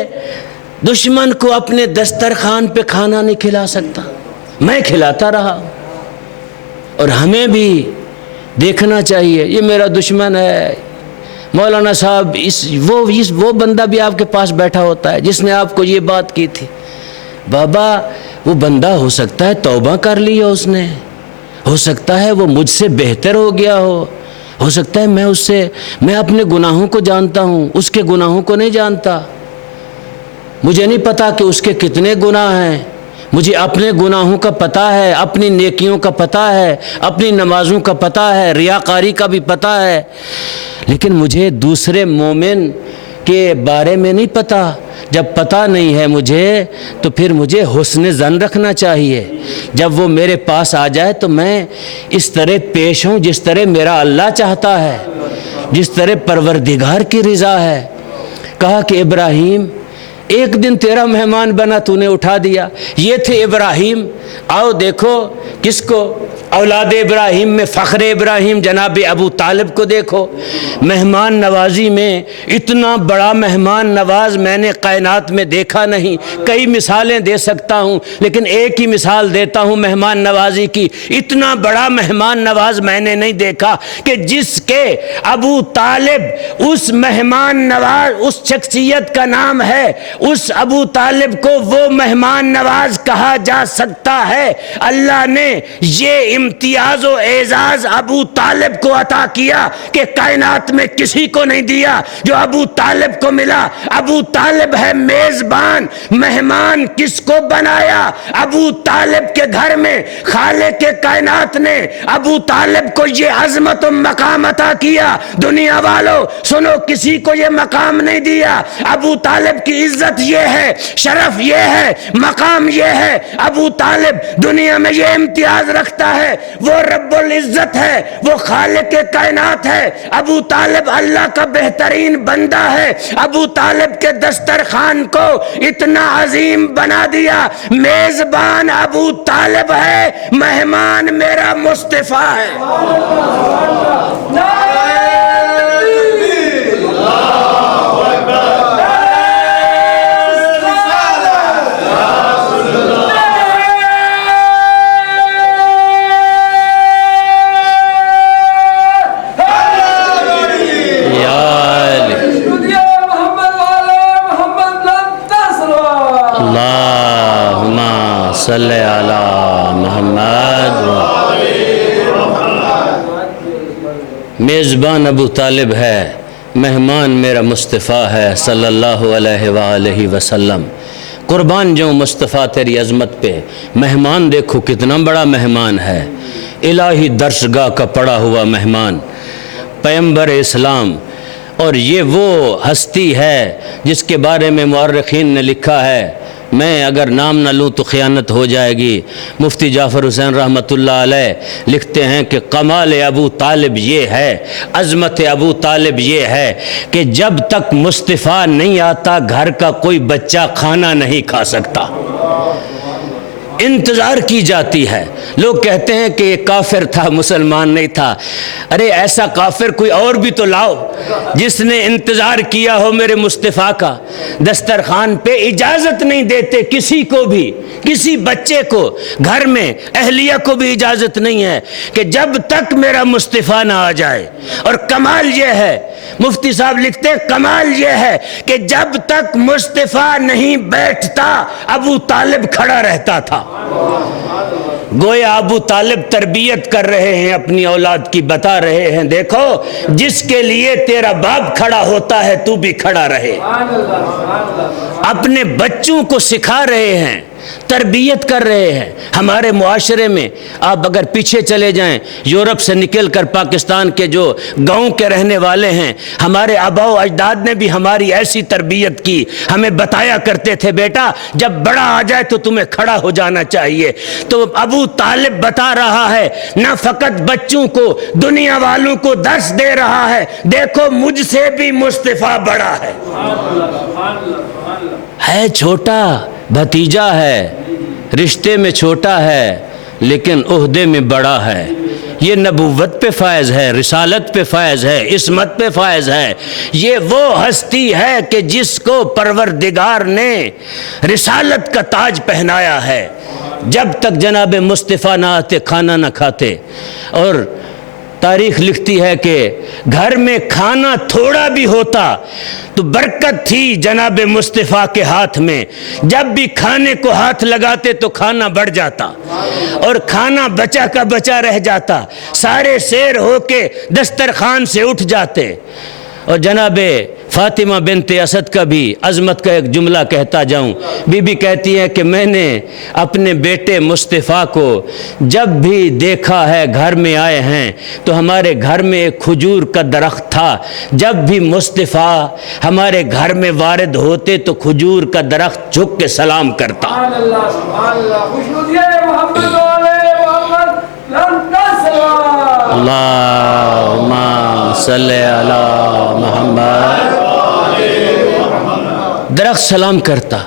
دشمن کو اپنے دسترخوان پہ کھانا نہیں کھلا سکتا؟ میں کھلاتا رہا ہوں۔ اور ہمیں بھی دیکھنا چاہیے، یہ میرا دشمن ہے۔ مولانا صاحب وہ بندہ بھی آپ کے پاس بیٹھا ہوتا ہے جس نے آپ کو یہ بات کی تھی، بابا وہ بندہ ہو سکتا ہے توبہ کر لی ہو اس نے، ہو سکتا ہے وہ مجھ سے بہتر ہو گیا ہو سکتا ہے میں اپنے گناہوں کو جانتا ہوں، اس کے گناہوں کو نہیں جانتا۔ مجھے نہیں پتا کہ اس کے کتنے گناہ ہیں، مجھے اپنے گناہوں کا پتہ ہے، اپنی نیکیوں کا پتہ ہے، اپنی نمازوں کا پتہ ہے، ریاکاری کا بھی پتہ ہے، لیکن مجھے دوسرے مومن کے بارے میں نہیں پتہ۔ جب پتہ نہیں ہے مجھے تو پھر مجھے حسن ظن رکھنا چاہیے۔ جب وہ میرے پاس آ جائے تو میں اس طرح پیش ہوں جس طرح میرا اللہ چاہتا ہے، جس طرح پروردگار کی رضا ہے۔ کہا کہ ابراہیم ایک دن تیرا مہمان بنا، تو نے اٹھا دیا۔ یہ تھے ابراہیم۔ آؤ دیکھو کس کو؟ اولاد ابراہیم میں فخر ابراہیم جناب ابو طالب کو دیکھو۔ مہمان نوازی میں اتنا بڑا مہمان نواز میں نے کائنات میں دیکھا نہیں۔ کئی مثالیں دے سکتا ہوں لیکن ایک ہی مثال دیتا ہوں مہمان نوازی کی۔ اتنا بڑا مہمان نواز میں نے نہیں دیکھا کہ جس کے ابو طالب اس مہمان نواز، اس شخصیت کا نام ہے، اس ابو طالب کو وہ مہمان نواز کہا جا سکتا ہے۔ اللہ نے یہ امتیاز و اعزاز ابو طالب کو عطا کیا کہ کائنات میں کسی کو نہیں دیا جو ابو طالب کو ملا۔ ابو طالب ہے میزبان، مہمان کس کو بنایا؟ ابو طالب کے گھر میں خالق کائنات نے ابو طالب کو یہ عظمت و مقام عطا کیا۔ دنیا والو سنو، کسی کو یہ مقام نہیں دیا۔ ابو طالب کی عزت یہ ہے، شرف یہ ہے، مقام یہ ہے۔ ابو طالب دنیا میں یہ امتیاز رکھتا ہے، وہ رب العزت ہے، وہ خالق کائنات ہے۔ ابو طالب اللہ کا بہترین بندہ ہے۔ ابو طالب کے دسترخوان کو اتنا عظیم بنا دیا۔ میزبان ابو طالب ہے، مہمان میرا مصطفیٰ ہے۔ صلی علی محمد۔ میزبان ابو طالب ہے، مہمان میرا مصطفیٰ ہے صلی اللہ علیہ وآلہ وسلم۔ قربان جاؤں مصطفیٰ تیری عظمت پہ، مہمان دیکھو کتنا بڑا مہمان ہے، الہی درسگاہ کا پڑا ہوا مہمان، پیغمبر اسلام۔ اور یہ وہ ہستی ہے جس کے بارے میں مورخین نے لکھا ہے، میں اگر نام نہ لوں تو خیانت ہو جائے گی۔ مفتی جعفر حسین رحمۃ اللہ علیہ لکھتے ہیں کہ کمال ابو طالب یہ ہے، عظمت ابو طالب یہ ہے کہ جب تک مصطفیٰ نہیں آتا گھر کا کوئی بچہ کھانا نہیں کھا سکتا، انتظار کی جاتی ہے۔ لوگ کہتے ہیں کہ یہ کافر تھا، مسلمان نہیں تھا۔ ارے ایسا کافر کوئی اور بھی تو لاؤ جس نے انتظار کیا ہو میرے مصطفیٰ کا۔ دسترخوان پہ اجازت نہیں دیتے کسی کو بھی، کسی بچے کو، گھر میں اہلیہ کو بھی اجازت نہیں ہے کہ جب تک میرا مصطفیٰ نہ آ جائے۔ اور کمال یہ ہے، مفتی صاحب لکھتے ہیں کمال یہ ہے کہ جب تک مصطفیٰ نہیں بیٹھتا ابو طالب کھڑا رہتا تھا۔ گویا ابو طالب تربیت کر رہے ہیں اپنی اولاد کی، بتا رہے ہیں دیکھو جس کے لیے تیرا باپ کھڑا ہوتا ہے تو بھی کھڑا رہے۔ اپنے بچوں کو سکھا رہے ہیں، تربیت کر رہے ہیں۔ ہمارے معاشرے میں آپ اگر پیچھے چلے جائیں، یورپ سے نکل کر پاکستان کے جو گاؤں کے رہنے والے ہیں، ہمارے آباء و اجداد نے بھی ہماری ایسی تربیت کی۔ ہمیں بتایا کرتے تھے بیٹا جب بڑا آ جائے تو تمہیں کھڑا ہو جانا چاہیے۔ تو ابو طالب بتا رہا ہے، نہ فقط بچوں کو، دنیا والوں کو درس دے رہا ہے، دیکھو مجھ سے بھی مصطفیٰ بڑا ہے چھوٹا، بھتیجا ہے، رشتے میں چھوٹا ہے لیکن عہدے میں بڑا ہے۔ یہ نبوت پہ فائز ہے، رسالت پہ فائز ہے، عصمت پہ فائز ہے۔ یہ وہ ہستی ہے کہ جس کو پروردگار نے رسالت کا تاج پہنایا ہے۔ جب تک جناب مصطفیٰ نہ آتے کھانا نہ کھاتے۔ اور تاریخ لکھتی ہے کہ گھر میں کھانا تھوڑا بھی ہوتا تو برکت تھی جناب مصطفیٰ کے ہاتھ میں، جب بھی کھانے کو ہاتھ لگاتے تو کھانا بڑھ جاتا اور کھانا بچا کا بچا رہ جاتا، سارے سیر ہو کے دسترخوان سے اٹھ جاتے۔ اور جناب فاطمہ بنت اسد کا بھی عظمت کا ایک جملہ کہتا جاؤں، بی بی کہتی ہے کہ میں نے اپنے بیٹے مصطفیٰ کو جب بھی دیکھا ہے گھر میں آئے ہیں تو ہمارے گھر میں ایک کھجور کا درخت تھا، جب بھی مصطفیٰ ہمارے گھر میں وارد ہوتے تو کھجور کا درخت جھک کے سلام کرتا۔ اللہم صلی علی محمد۔ درخت سلام کرتا۔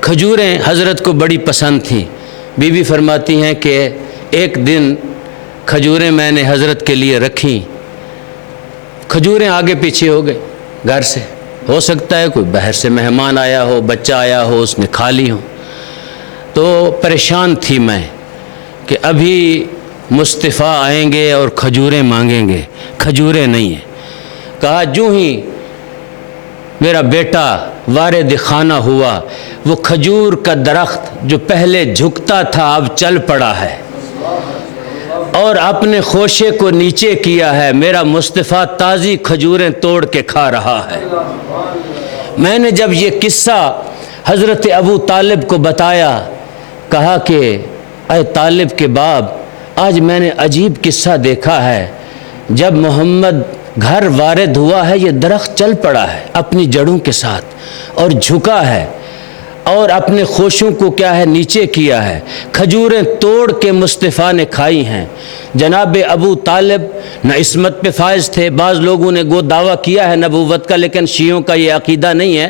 کھجوریں حضرت کو بڑی پسند تھیں۔ بی بی فرماتی ہیں کہ ایک دن کھجوریں میں نے حضرت کے لیے رکھیں، کھجوریں آگے پیچھے ہو گئے گھر سے، ہو سکتا ہے کوئی باہر سے مہمان آیا ہو، بچہ آیا ہو، اس نے کھا لی ہو۔ تو پریشان تھی میں کہ ابھی مصطفیٰ آئیں گے اور کھجوریں مانگیں گے، کھجوریں نہیں ہیں۔ کہا جو ہی میرا بیٹا وارد خانہ ہوا، وہ کھجور کا درخت جو پہلے جھکتا تھا اب چل پڑا ہے۔ اور اپنے خوشے کو نیچے کیا ہے، میرا مصطفیٰ تازی کھجوریں توڑ کے کھا رہا ہے۔ میں نے جب یہ قصہ حضرت ابو طالب کو بتایا، کہا کہ اے طالب کے باپ، آج میں نے عجیب قصہ دیکھا ہے۔ جب محمد گھر وارد ہوا ہے، یہ درخت چل پڑا ہے اپنی جڑوں کے ساتھ اور جھکا ہے اور اپنے خوشوں کو کیا ہے نیچے کیا ہے، کھجوریں توڑ کے مصطفیٰ نے کھائی ہیں۔ جناب ابو طالب نہ عصمت پہ فائز تھے، بعض لوگوں نے گو دعویٰ کیا ہے نبوت کا، لیکن شیعوں کا یہ عقیدہ نہیں ہے،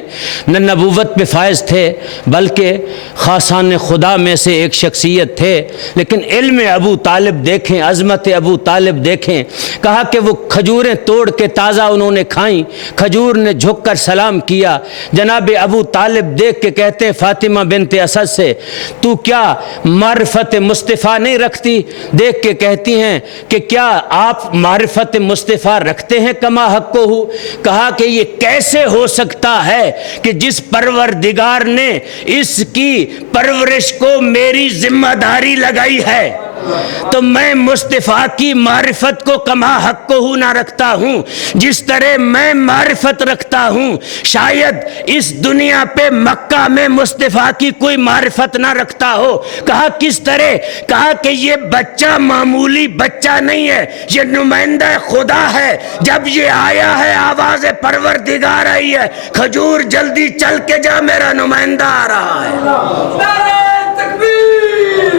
نہ نبوت پہ فائز تھے بلکہ خاصان خدا میں سے ایک شخصیت تھے۔ لیکن علم ابو طالب دیکھیں، عظمت ابو طالب دیکھیں، کہا کہ وہ کھجوریں توڑ کے تازہ انہوں نے کھائیں، کھجور نے جھک کر سلام کیا۔ جناب ابو طالب دیکھ کے کہتے ہیں فاطمہ بنت اسد سے، تو کیا معرفت مصطفیٰ نہیں رکھتی؟ دیکھ کے کہتی ہیں کہ کیا آپ معرفت مصطفیٰ رکھتے ہیں کما حق کو ہو؟ کہا کہ یہ کیسے ہو سکتا ہے کہ جس پروردگار نے اس کی پرورش کو میری ذمہ داری لگائی ہے تو میں مصطفیٰ کی معرفت کو کما حق کو ہو نہ رکھتا ہوں، جس طرح میں معرفت رکھتا ہوں شاید اس دنیا پہ مکہ میں مصطفیٰ کی کوئی معرفت نہ رکھتا ہو۔ کہا کس طرح؟ کہا کہ یہ بچہ معمولی بچہ نہیں ہے، یہ نمائندہ خدا ہے۔ جب یہ آیا ہے آواز پروردگار آئی ہے، کھجور جلدی چل کے جا، میرا نمائندہ آ رہا ہے۔ نعرہ تکبیر،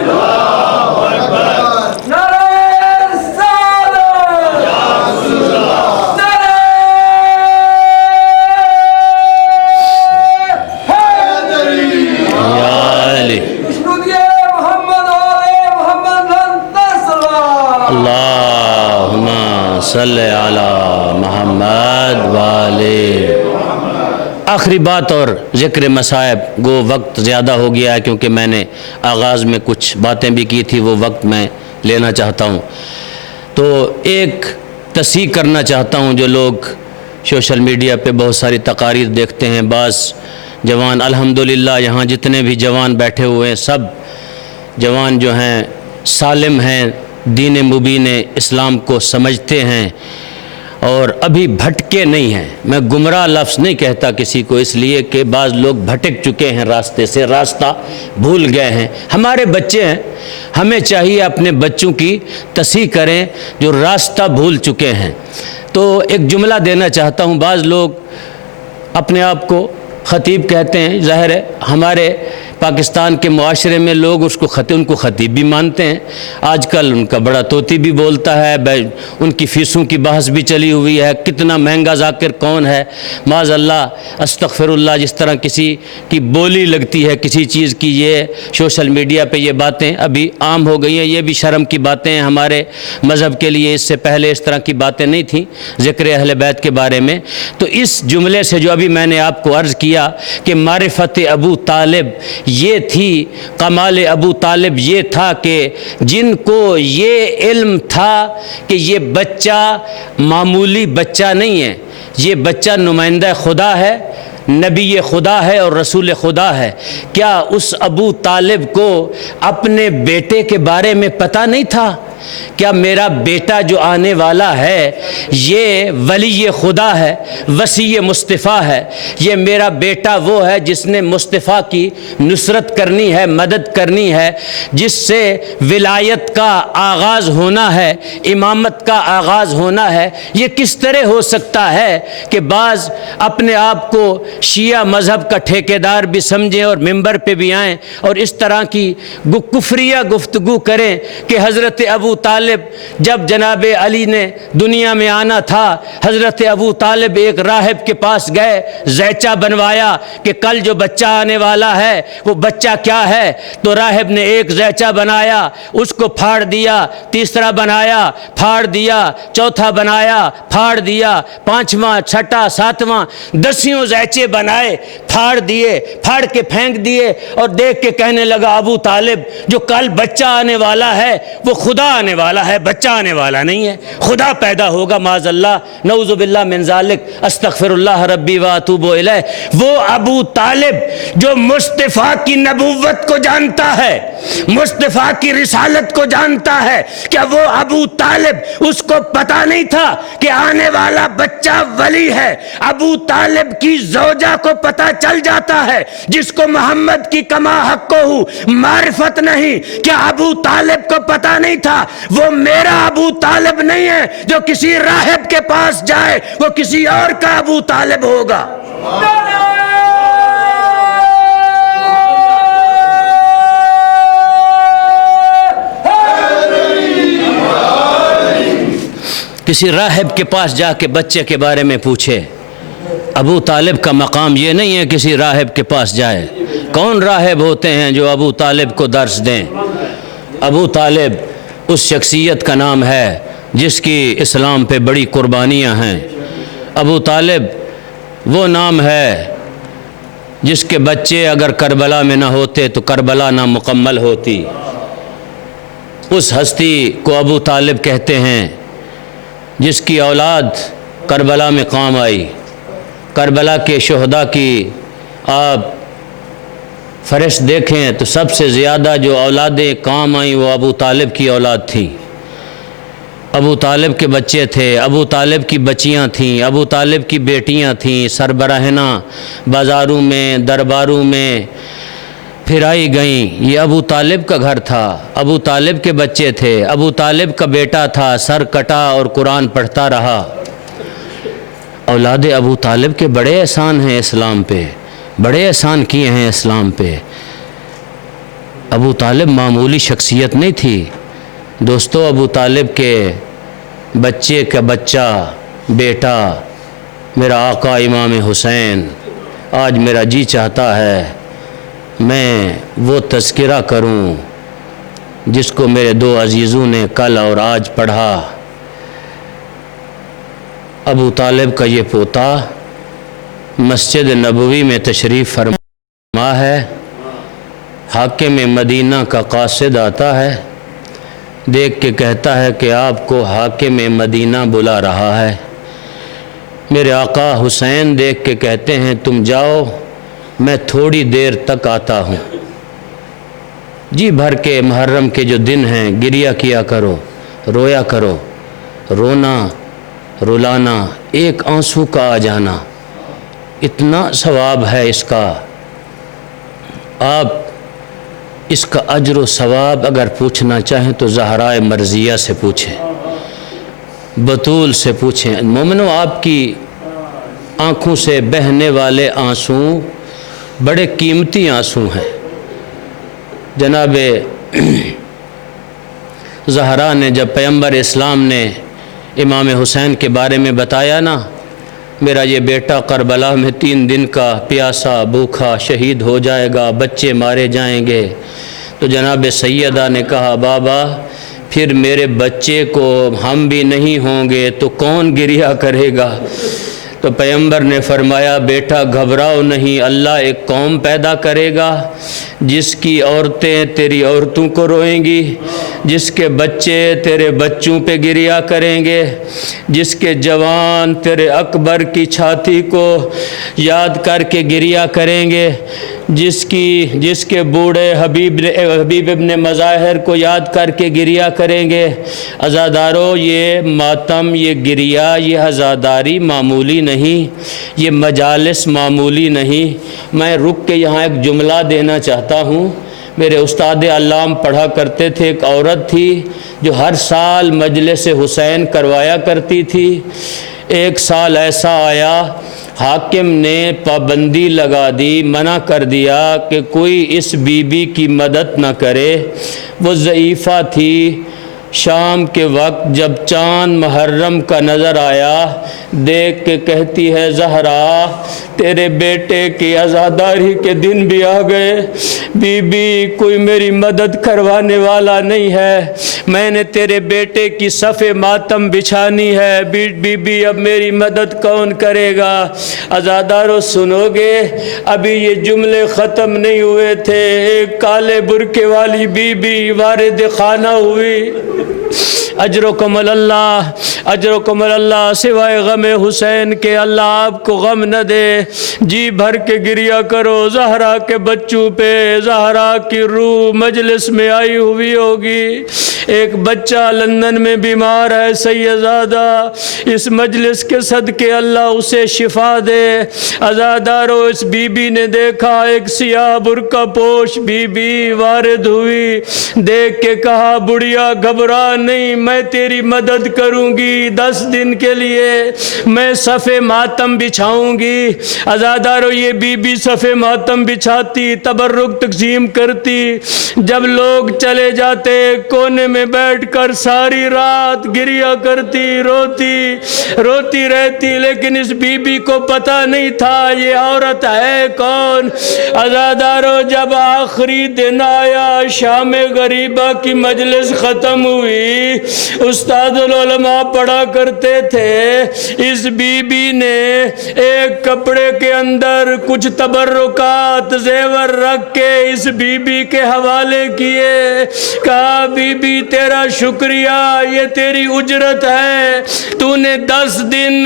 نعرہ رسالت، نعرہ حیدری، یا علی اشہد محمد آل محمد لن تصل۔ اللہم صلی علی محمد والے۔ آخری بات اور ذکر مصائب، وہ وقت زیادہ ہو گیا ہے کیونکہ میں نے آغاز میں کچھ باتیں بھی کی تھی، وہ وقت میں لینا چاہتا ہوں۔ تو ایک تصحیح کرنا چاہتا ہوں، جو لوگ سوشل میڈیا پہ بہت ساری تقاریر دیکھتے ہیں، بعض جوان الحمدللہ یہاں جتنے بھی جوان بیٹھے ہوئے ہیں سب جوان جو ہیں سالم ہیں، دین مبین اسلام کو سمجھتے ہیں اور ابھی بھٹکے نہیں ہیں۔ میں گمراہ لفظ نہیں کہتا کسی کو، اس لیے کہ بعض لوگ بھٹک چکے ہیں راستے سے، راستہ بھول گئے ہیں۔ ہمارے بچے ہیں، ہمیں چاہیے اپنے بچوں کی تصحیح کریں جو راستہ بھول چکے ہیں۔ تو ایک جملہ دینا چاہتا ہوں، بعض لوگ اپنے آپ کو خطیب کہتے ہیں، ظاہر ہے ہمارے پاکستان کے معاشرے میں لوگ ان کو خطیب بھی مانتے ہیں۔ آج کل ان کا بڑا طوطی بھی بولتا ہے، ان کی فیسوں کی بحث بھی چلی ہوئی ہے، کتنا مہنگا ذاکر کون ہے، معاذ اللہ استغفر اللہ، جس طرح کسی کی بولی لگتی ہے کسی چیز کی۔ یہ سوشل میڈیا پہ یہ باتیں ابھی عام ہو گئی ہیں، یہ بھی شرم کی باتیں ہیں ہمارے مذہب کے لیے، اس سے پہلے اس طرح کی باتیں نہیں تھیں ذکر اہل بیت کے بارے میں۔ تو اس جملے سے جو ابھی میں نے آپ کو عرض کیا کہ معرفت ابو طالب یہ تھی، کمال ابو طالب یہ تھا کہ جن کو یہ علم تھا کہ یہ بچہ معمولی بچہ نہیں ہے، یہ بچہ نمائندہ خدا ہے، نبی خدا ہے اور رسول خدا ہے۔ کیا اس ابو طالب کو اپنے بیٹے کے بارے میں پتہ نہیں تھا؟ کیا میرا بیٹا جو آنے والا ہے یہ ولی خدا ہے، وصی مصطفیٰ ہے، یہ میرا بیٹا وہ ہے جس نے مصطفیٰ کی نصرت کرنی ہے، مدد کرنی ہے، جس سے ولایت کا آغاز ہونا ہے، امامت کا آغاز ہونا ہے۔ یہ کس طرح ہو سکتا ہے کہ بعض اپنے آپ کو شیعہ مذہب کا ٹھیکیدار بھی سمجھیں اور ممبر پہ بھی آئیں اور اس طرح کی کفریہ گفتگو کریں کہ حضرت ابو طالب جب جناب علی نے دنیا میں آنا تھا، حضرت ابو طالب ایک راہب کے پاس گئے، زیچہ بنوایا کہ کل جو بچہ آنے والا ہے وہ بچہ کیا ہے؟ تو راہب نے ایک زیچہ بنایا، اس کو پھاڑ دیا، تیسرا بنایا، پھاڑ دیا، چوتھا بنایا، پھاڑ دیا، پانچواں، چھٹا، ساتواں، 10 زیچے بنائے، پھاڑ دیے، پھاڑ کے پھینک دیے اور دیکھ کے کہنے لگا ابو طالب جو کل بچہ آنے والا ہے وہ خدا آنے والا ہے، بچہ آنے والا نہیں ہے، خدا پیدا ہوگا، معاذ اللہ، نعوذ باللہ من ذالک، استغفر اللہ ربی و اتوب الیہ۔ وہ ابو طالب جو مصطفیٰ کی نبوت کو جانتا ہے، مصطفیٰ کی رسالت کو جانتا ہے، کیا وہ ابو طالب اس کو پتا نہیں تھا کہ آنے والا بچہ ولی ہے؟ ابو طالب کی زوجہ کو پتا چل جاتا ہے، جس کو محمد کی کما حق کو معرفت نہیں۔ کیا ابو طالب کو پتا نہیں تھا وہ میرا ابو طالب نہیں ہے جو کسی راہب کے پاس جائے وہ کسی اور کا ابو طالب ہوگا؟ کسی راہب کے پاس جا کے بچے کے بارے میں پوچھے۔ ابو طالب کا مقام یہ نہیں ہے کسی راہب کے پاس جائے۔ کون راہب ہوتے ہیں جو ابو طالب کو درس دیں؟ ابو طالب اس شخصیت کا نام ہے جس کی اسلام پہ بڑی قربانیاں ہیں۔ ابو طالب وہ نام ہے جس کے بچے اگر کربلا میں نہ ہوتے تو کربلا نہ مکمل ہوتی۔ اس ہستی کو ابو طالب کہتے ہیں جس کی اولاد کربلا میں کام آئی۔ کربلا کے شہداء کی آپ فہرست دیکھیں تو سب سے زیادہ جو اولادیں کام آئیں وہ ابو طالب کی اولاد تھیں۔ ابو طالب کے بچے تھے، ابو طالب کی بچیاں تھیں، ابو طالب کی بیٹیاں تھیں، سربراہنا بازاروں میں درباروں میں پھرائی گئیں۔ یہ ابو طالب کا گھر تھا، ابو طالب کے بچے تھے، ابو طالب کا بیٹا تھا، سر کٹا اور قرآن پڑھتا رہا۔ اولاد ابو طالب کے بڑے احسان ہیں اسلام پہ، بڑے احسان کیے ہیں اسلام پہ۔ ابو طالب معمولی شخصیت نہیں تھی دوستو۔ ابو طالب کے بچے کا بچہ بیٹا میرا آقا امام حسین، آج میرا جی چاہتا ہے میں وہ تذکرہ کروں جس کو میرے دو عزیزوں نے کل اور آج پڑھا۔ ابو طالب کا یہ پوتا مسجد نبوی میں تشریف فرما ہے، حاکم مدینہ کا قاصد آتا ہے، دیکھ کے کہتا ہے کہ آپ کو حاکم مدینہ بلا رہا ہے۔ میرے آقا حسین دیکھ کے کہتے ہیں تم جاؤ، میں تھوڑی دیر تک آتا ہوں۔ جی بھر کے محرم کے جو دن ہیں گریہ کیا کرو، رویا کرو، رونا رلانا، ایک آنسو کا آ جانا، اتنا ثواب ہے اس کا۔ آپ اس کا اجر و ثواب اگر پوچھنا چاہیں تو زہرائے مرضیہ سے پوچھیں، بطول سے پوچھیں۔ مومنو، آپ کی آنکھوں سے بہنے والے آنسو بڑے قیمتی آنسو ہیں۔ جناب زہرا نے جب پیغمبر اسلام نے امام حسین کے بارے میں بتایا نا، میرا یہ بیٹا کربلا میں 3 دن کا پیاسا بھوکھا شہید ہو جائے گا، بچے مارے جائیں گے، تو جناب سیدہ نے کہا بابا پھر میرے بچے کو ہم بھی نہیں ہوں گے تو کون گریہ کرے گا؟ تو پیغمبر نے فرمایا بیٹا گھبراؤ نہیں، اللہ ایک قوم پیدا کرے گا جس کی عورتیں تیری عورتوں کو روئیں گی، جس کے بچے تیرے بچوں پہ گریہ کریں گے، جس کے جوان تیرے اکبر کی چھاتی کو یاد کر کے گریہ کریں گے، جس کے بوڑھے حبیب ابن مظاہر کو یاد کر کے گریہ کریں گے۔ عزادارو، یہ ماتم، یہ گریہ، یہ عزاداری معمولی نہیں، یہ مجالس معمولی نہیں۔ میں رک کے یہاں ایک جملہ دینا چاہتا ہوں۔ میرے استاد علام پڑھا کرتے تھے، ایک عورت تھی جو ہر سال مجلس حسین کروایا کرتی تھی۔ ایک سال ایسا آیا حاکم نے پابندی لگا دی، منع کر دیا کہ کوئی اس بی بی کی مدد نہ کرے۔ وہ ضعیفہ تھی۔ شام کے وقت جب چاند محرم کا نظر آیا، دیکھ کے کہتی ہے زہرا تیرے بیٹے کی عزاداری کے دن بھی آ گئے، بی بی کوئی میری مدد کروانے والا نہیں ہے، میں نے تیرے بیٹے کی صف ماتم بچھانی ہے، بی بی اب میری مدد کون کرے گا؟ عزادارو سنو گے، ابھی یہ جملے ختم نہیں ہوئے تھے، ایک کالے برقعے والی بی بی وارد خانہ ہوئی۔ اجرکم اللہ، اجرکم اللہ، سوائے غم حسین کے اللہ آپ کو غم نہ دے۔ جی بھر کے گریہ کرو زہرا کے بچوں پہ، زہرا کی روح مجلس میں آئی ہوئی ہوگی۔ ایک بچہ لندن میں بیمار ہے سیدزادہ، اس مجلس کے صدقے اللہ اسے شفا دے۔ عزادارو اس بی بی نے دیکھا ایک سیاہ برقع پوش بی بی وارد ہوئی، دیکھ کے کہا بڑھیا گھبرا نہیں، میں تیری مدد کروں گی، 10 دن کے لیے میں صف ماتم بچھاؤں گی۔ عزادارو یہ بی بی صف ماتم بچھاتی، تبرک تقسیم کرتی، جب لوگ چلے جاتے کونے میں بیٹھ کر ساری رات گریہ کرتی، روتی رہتی، لیکن اس بی بی کو پتہ نہیں تھا یہ عورت ہے کون۔ عزادارو جب آخری دن آیا، شام غریبہ کی مجلس ختم ہوئی، استاد العلماء پڑھا کرتے تھے، اس بی بی نے ایک کپڑے کے اندر کچھ تبرکات زیور رکھ کے اس بی بی کے حوالے کیے، کہا بی بی تیرا شکریہ، یہ تیری اجرت ہے، تو نے 10 دن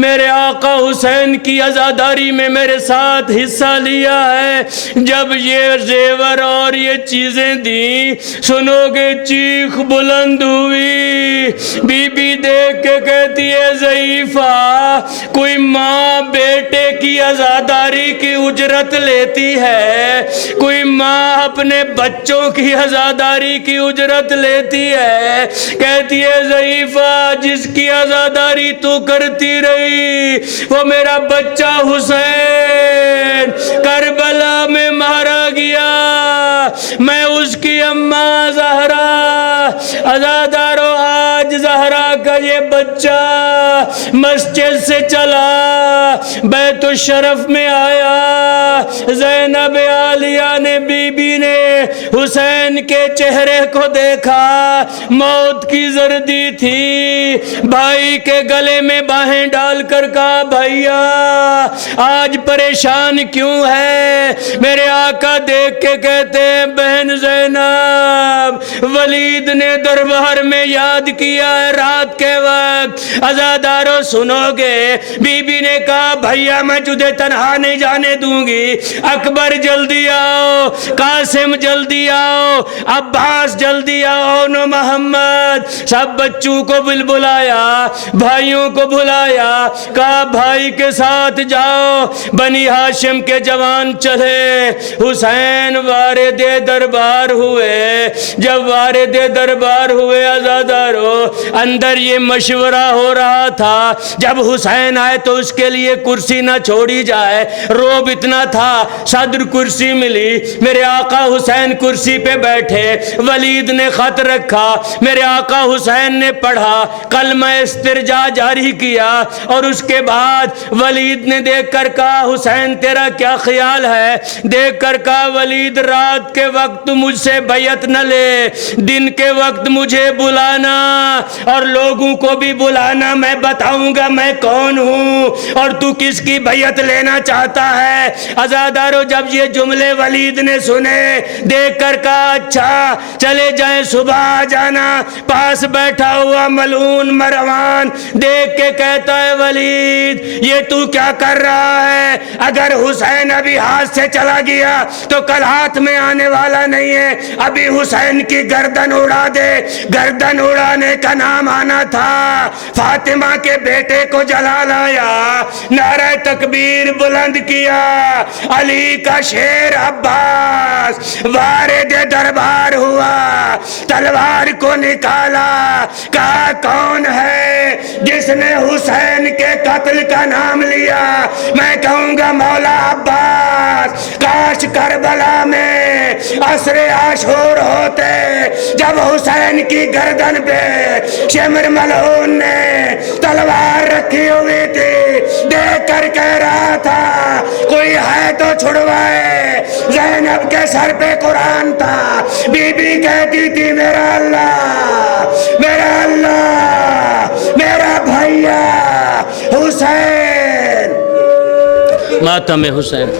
میرے آقا حسین کی عزاداری میں میرے ساتھ حصہ لیا ہے۔ جب یہ زیور اور یہ چیزیں دیں، سنو گے چیخ بلند ہوئی، بی بی دیکھ کے کہتی ہے ضعیفہ، کوئی ماں بیٹے کی عزاداری کی اجرت لیتی ہے، کوئی ماں اپنے بچوں کی عزاداری کی اجرت لیتی ہے، کہتی ہے ضعیفہ جس کی عزاداری تو کرتی رہی وہ میرا بچہ حسین کربلا میں مارا گیا، میں اس کی اماں زہرا۔ عزادارو آج زہرا کا یہ بچہ مسجد سے چلا بیت الشرف میں آیا، زینب عالیہ نے بی بی نے حسین کے چہرے کو دیکھا، موت کی زردی تھی، بھائی کے گلے میں باہیں ڈال کر کہا بھائیا آج پریشان کیوں ہے؟ میرے آقا دیکھ کے کہتے ہیں بہن زینب ولید نے دربار میں یاد کیا ہے رات کے وقت۔ عزادارو سنو گے، بی بی نے کہا بھائیا میں تجھے تنہا نہیں جانے دوں گی، اکبر جلدی آؤ، قاسم جلدی آؤ، عباس جلدی آؤ، نو محمد، سب بچوں کو بلایا، بھائیوں کو بلایا، کہا بھائی کے ساتھ جاؤ۔ بنی ہاشم کے جوان چلے، حسین وارد دربار ہوئے، جب وارد دربار ہوئے عزادارو اندر یہ مشورہ ہو رہا تھا جب حسین آئے تو اس کے لیے کرسی نہ چھوڑی جائے، روب اتنا تھا، صدر کرسی ملی، میرے آقا حسین کرسی پہ بیٹھے، ولید نے خط رکھا، میرے آقا حسین نے پڑھا، کلمہ استرجاع جاری کیا، اور اس کے بعد ولید نے دیکھ کر کہا حسین تیرا کیا خیال ہے؟ دیکھ کر کہا ولید رات کے وقت مجھ سے بیعت نہ لے، دن کے وقت مجھے بلانا اور لوگوں کو بھی بلانا، میں بتاؤں گا میں کون ہوں اور تو کس کی بیعت لینا چاہتا ہے۔ عزادارو جب یہ جملے ولید نے سنے، دیکھ کر کہا اچھا چلے جائیں صبح آ جانا۔ پاس بیٹھا ہوا ملعون مروان دیکھ کے کہتا ہے ولید یہ تو کیا کر رہا ہے؟ اگر حسین ابھی ہاتھ سے چلا گیا تو کل ہاتھ میں آنے والا نہیں ہے، ابھی حسین کی گردن اڑا دے۔ گردن اڑانے کا نام آنا تھا، فاطمہ کے بیٹے کو جلا لایا، نعرہ تکبیر بلند کیا، علی کا شیر عباس وارد دربار ہوا، تلوار کو نکالا، کہا کون ہے جس نے حسین کے قتل کا نام لیا؟ میں کہوں گا مولا عباس۔ کاش کربلا میں عصر عاشور ہوتے جب حسین کی گردن پہ شمر ملعون نے تلوار رکھی ہوئی تھی، دیکھ کر کہہ رہا تھا کوئی ہے تو چھڑوائے۔ زینب کے سر پہ قرآن تھا، بی بی کہتی تھی میرا اللہ، میرا اللہ، میرا بھائیا حسین۔ ماتم حسین۔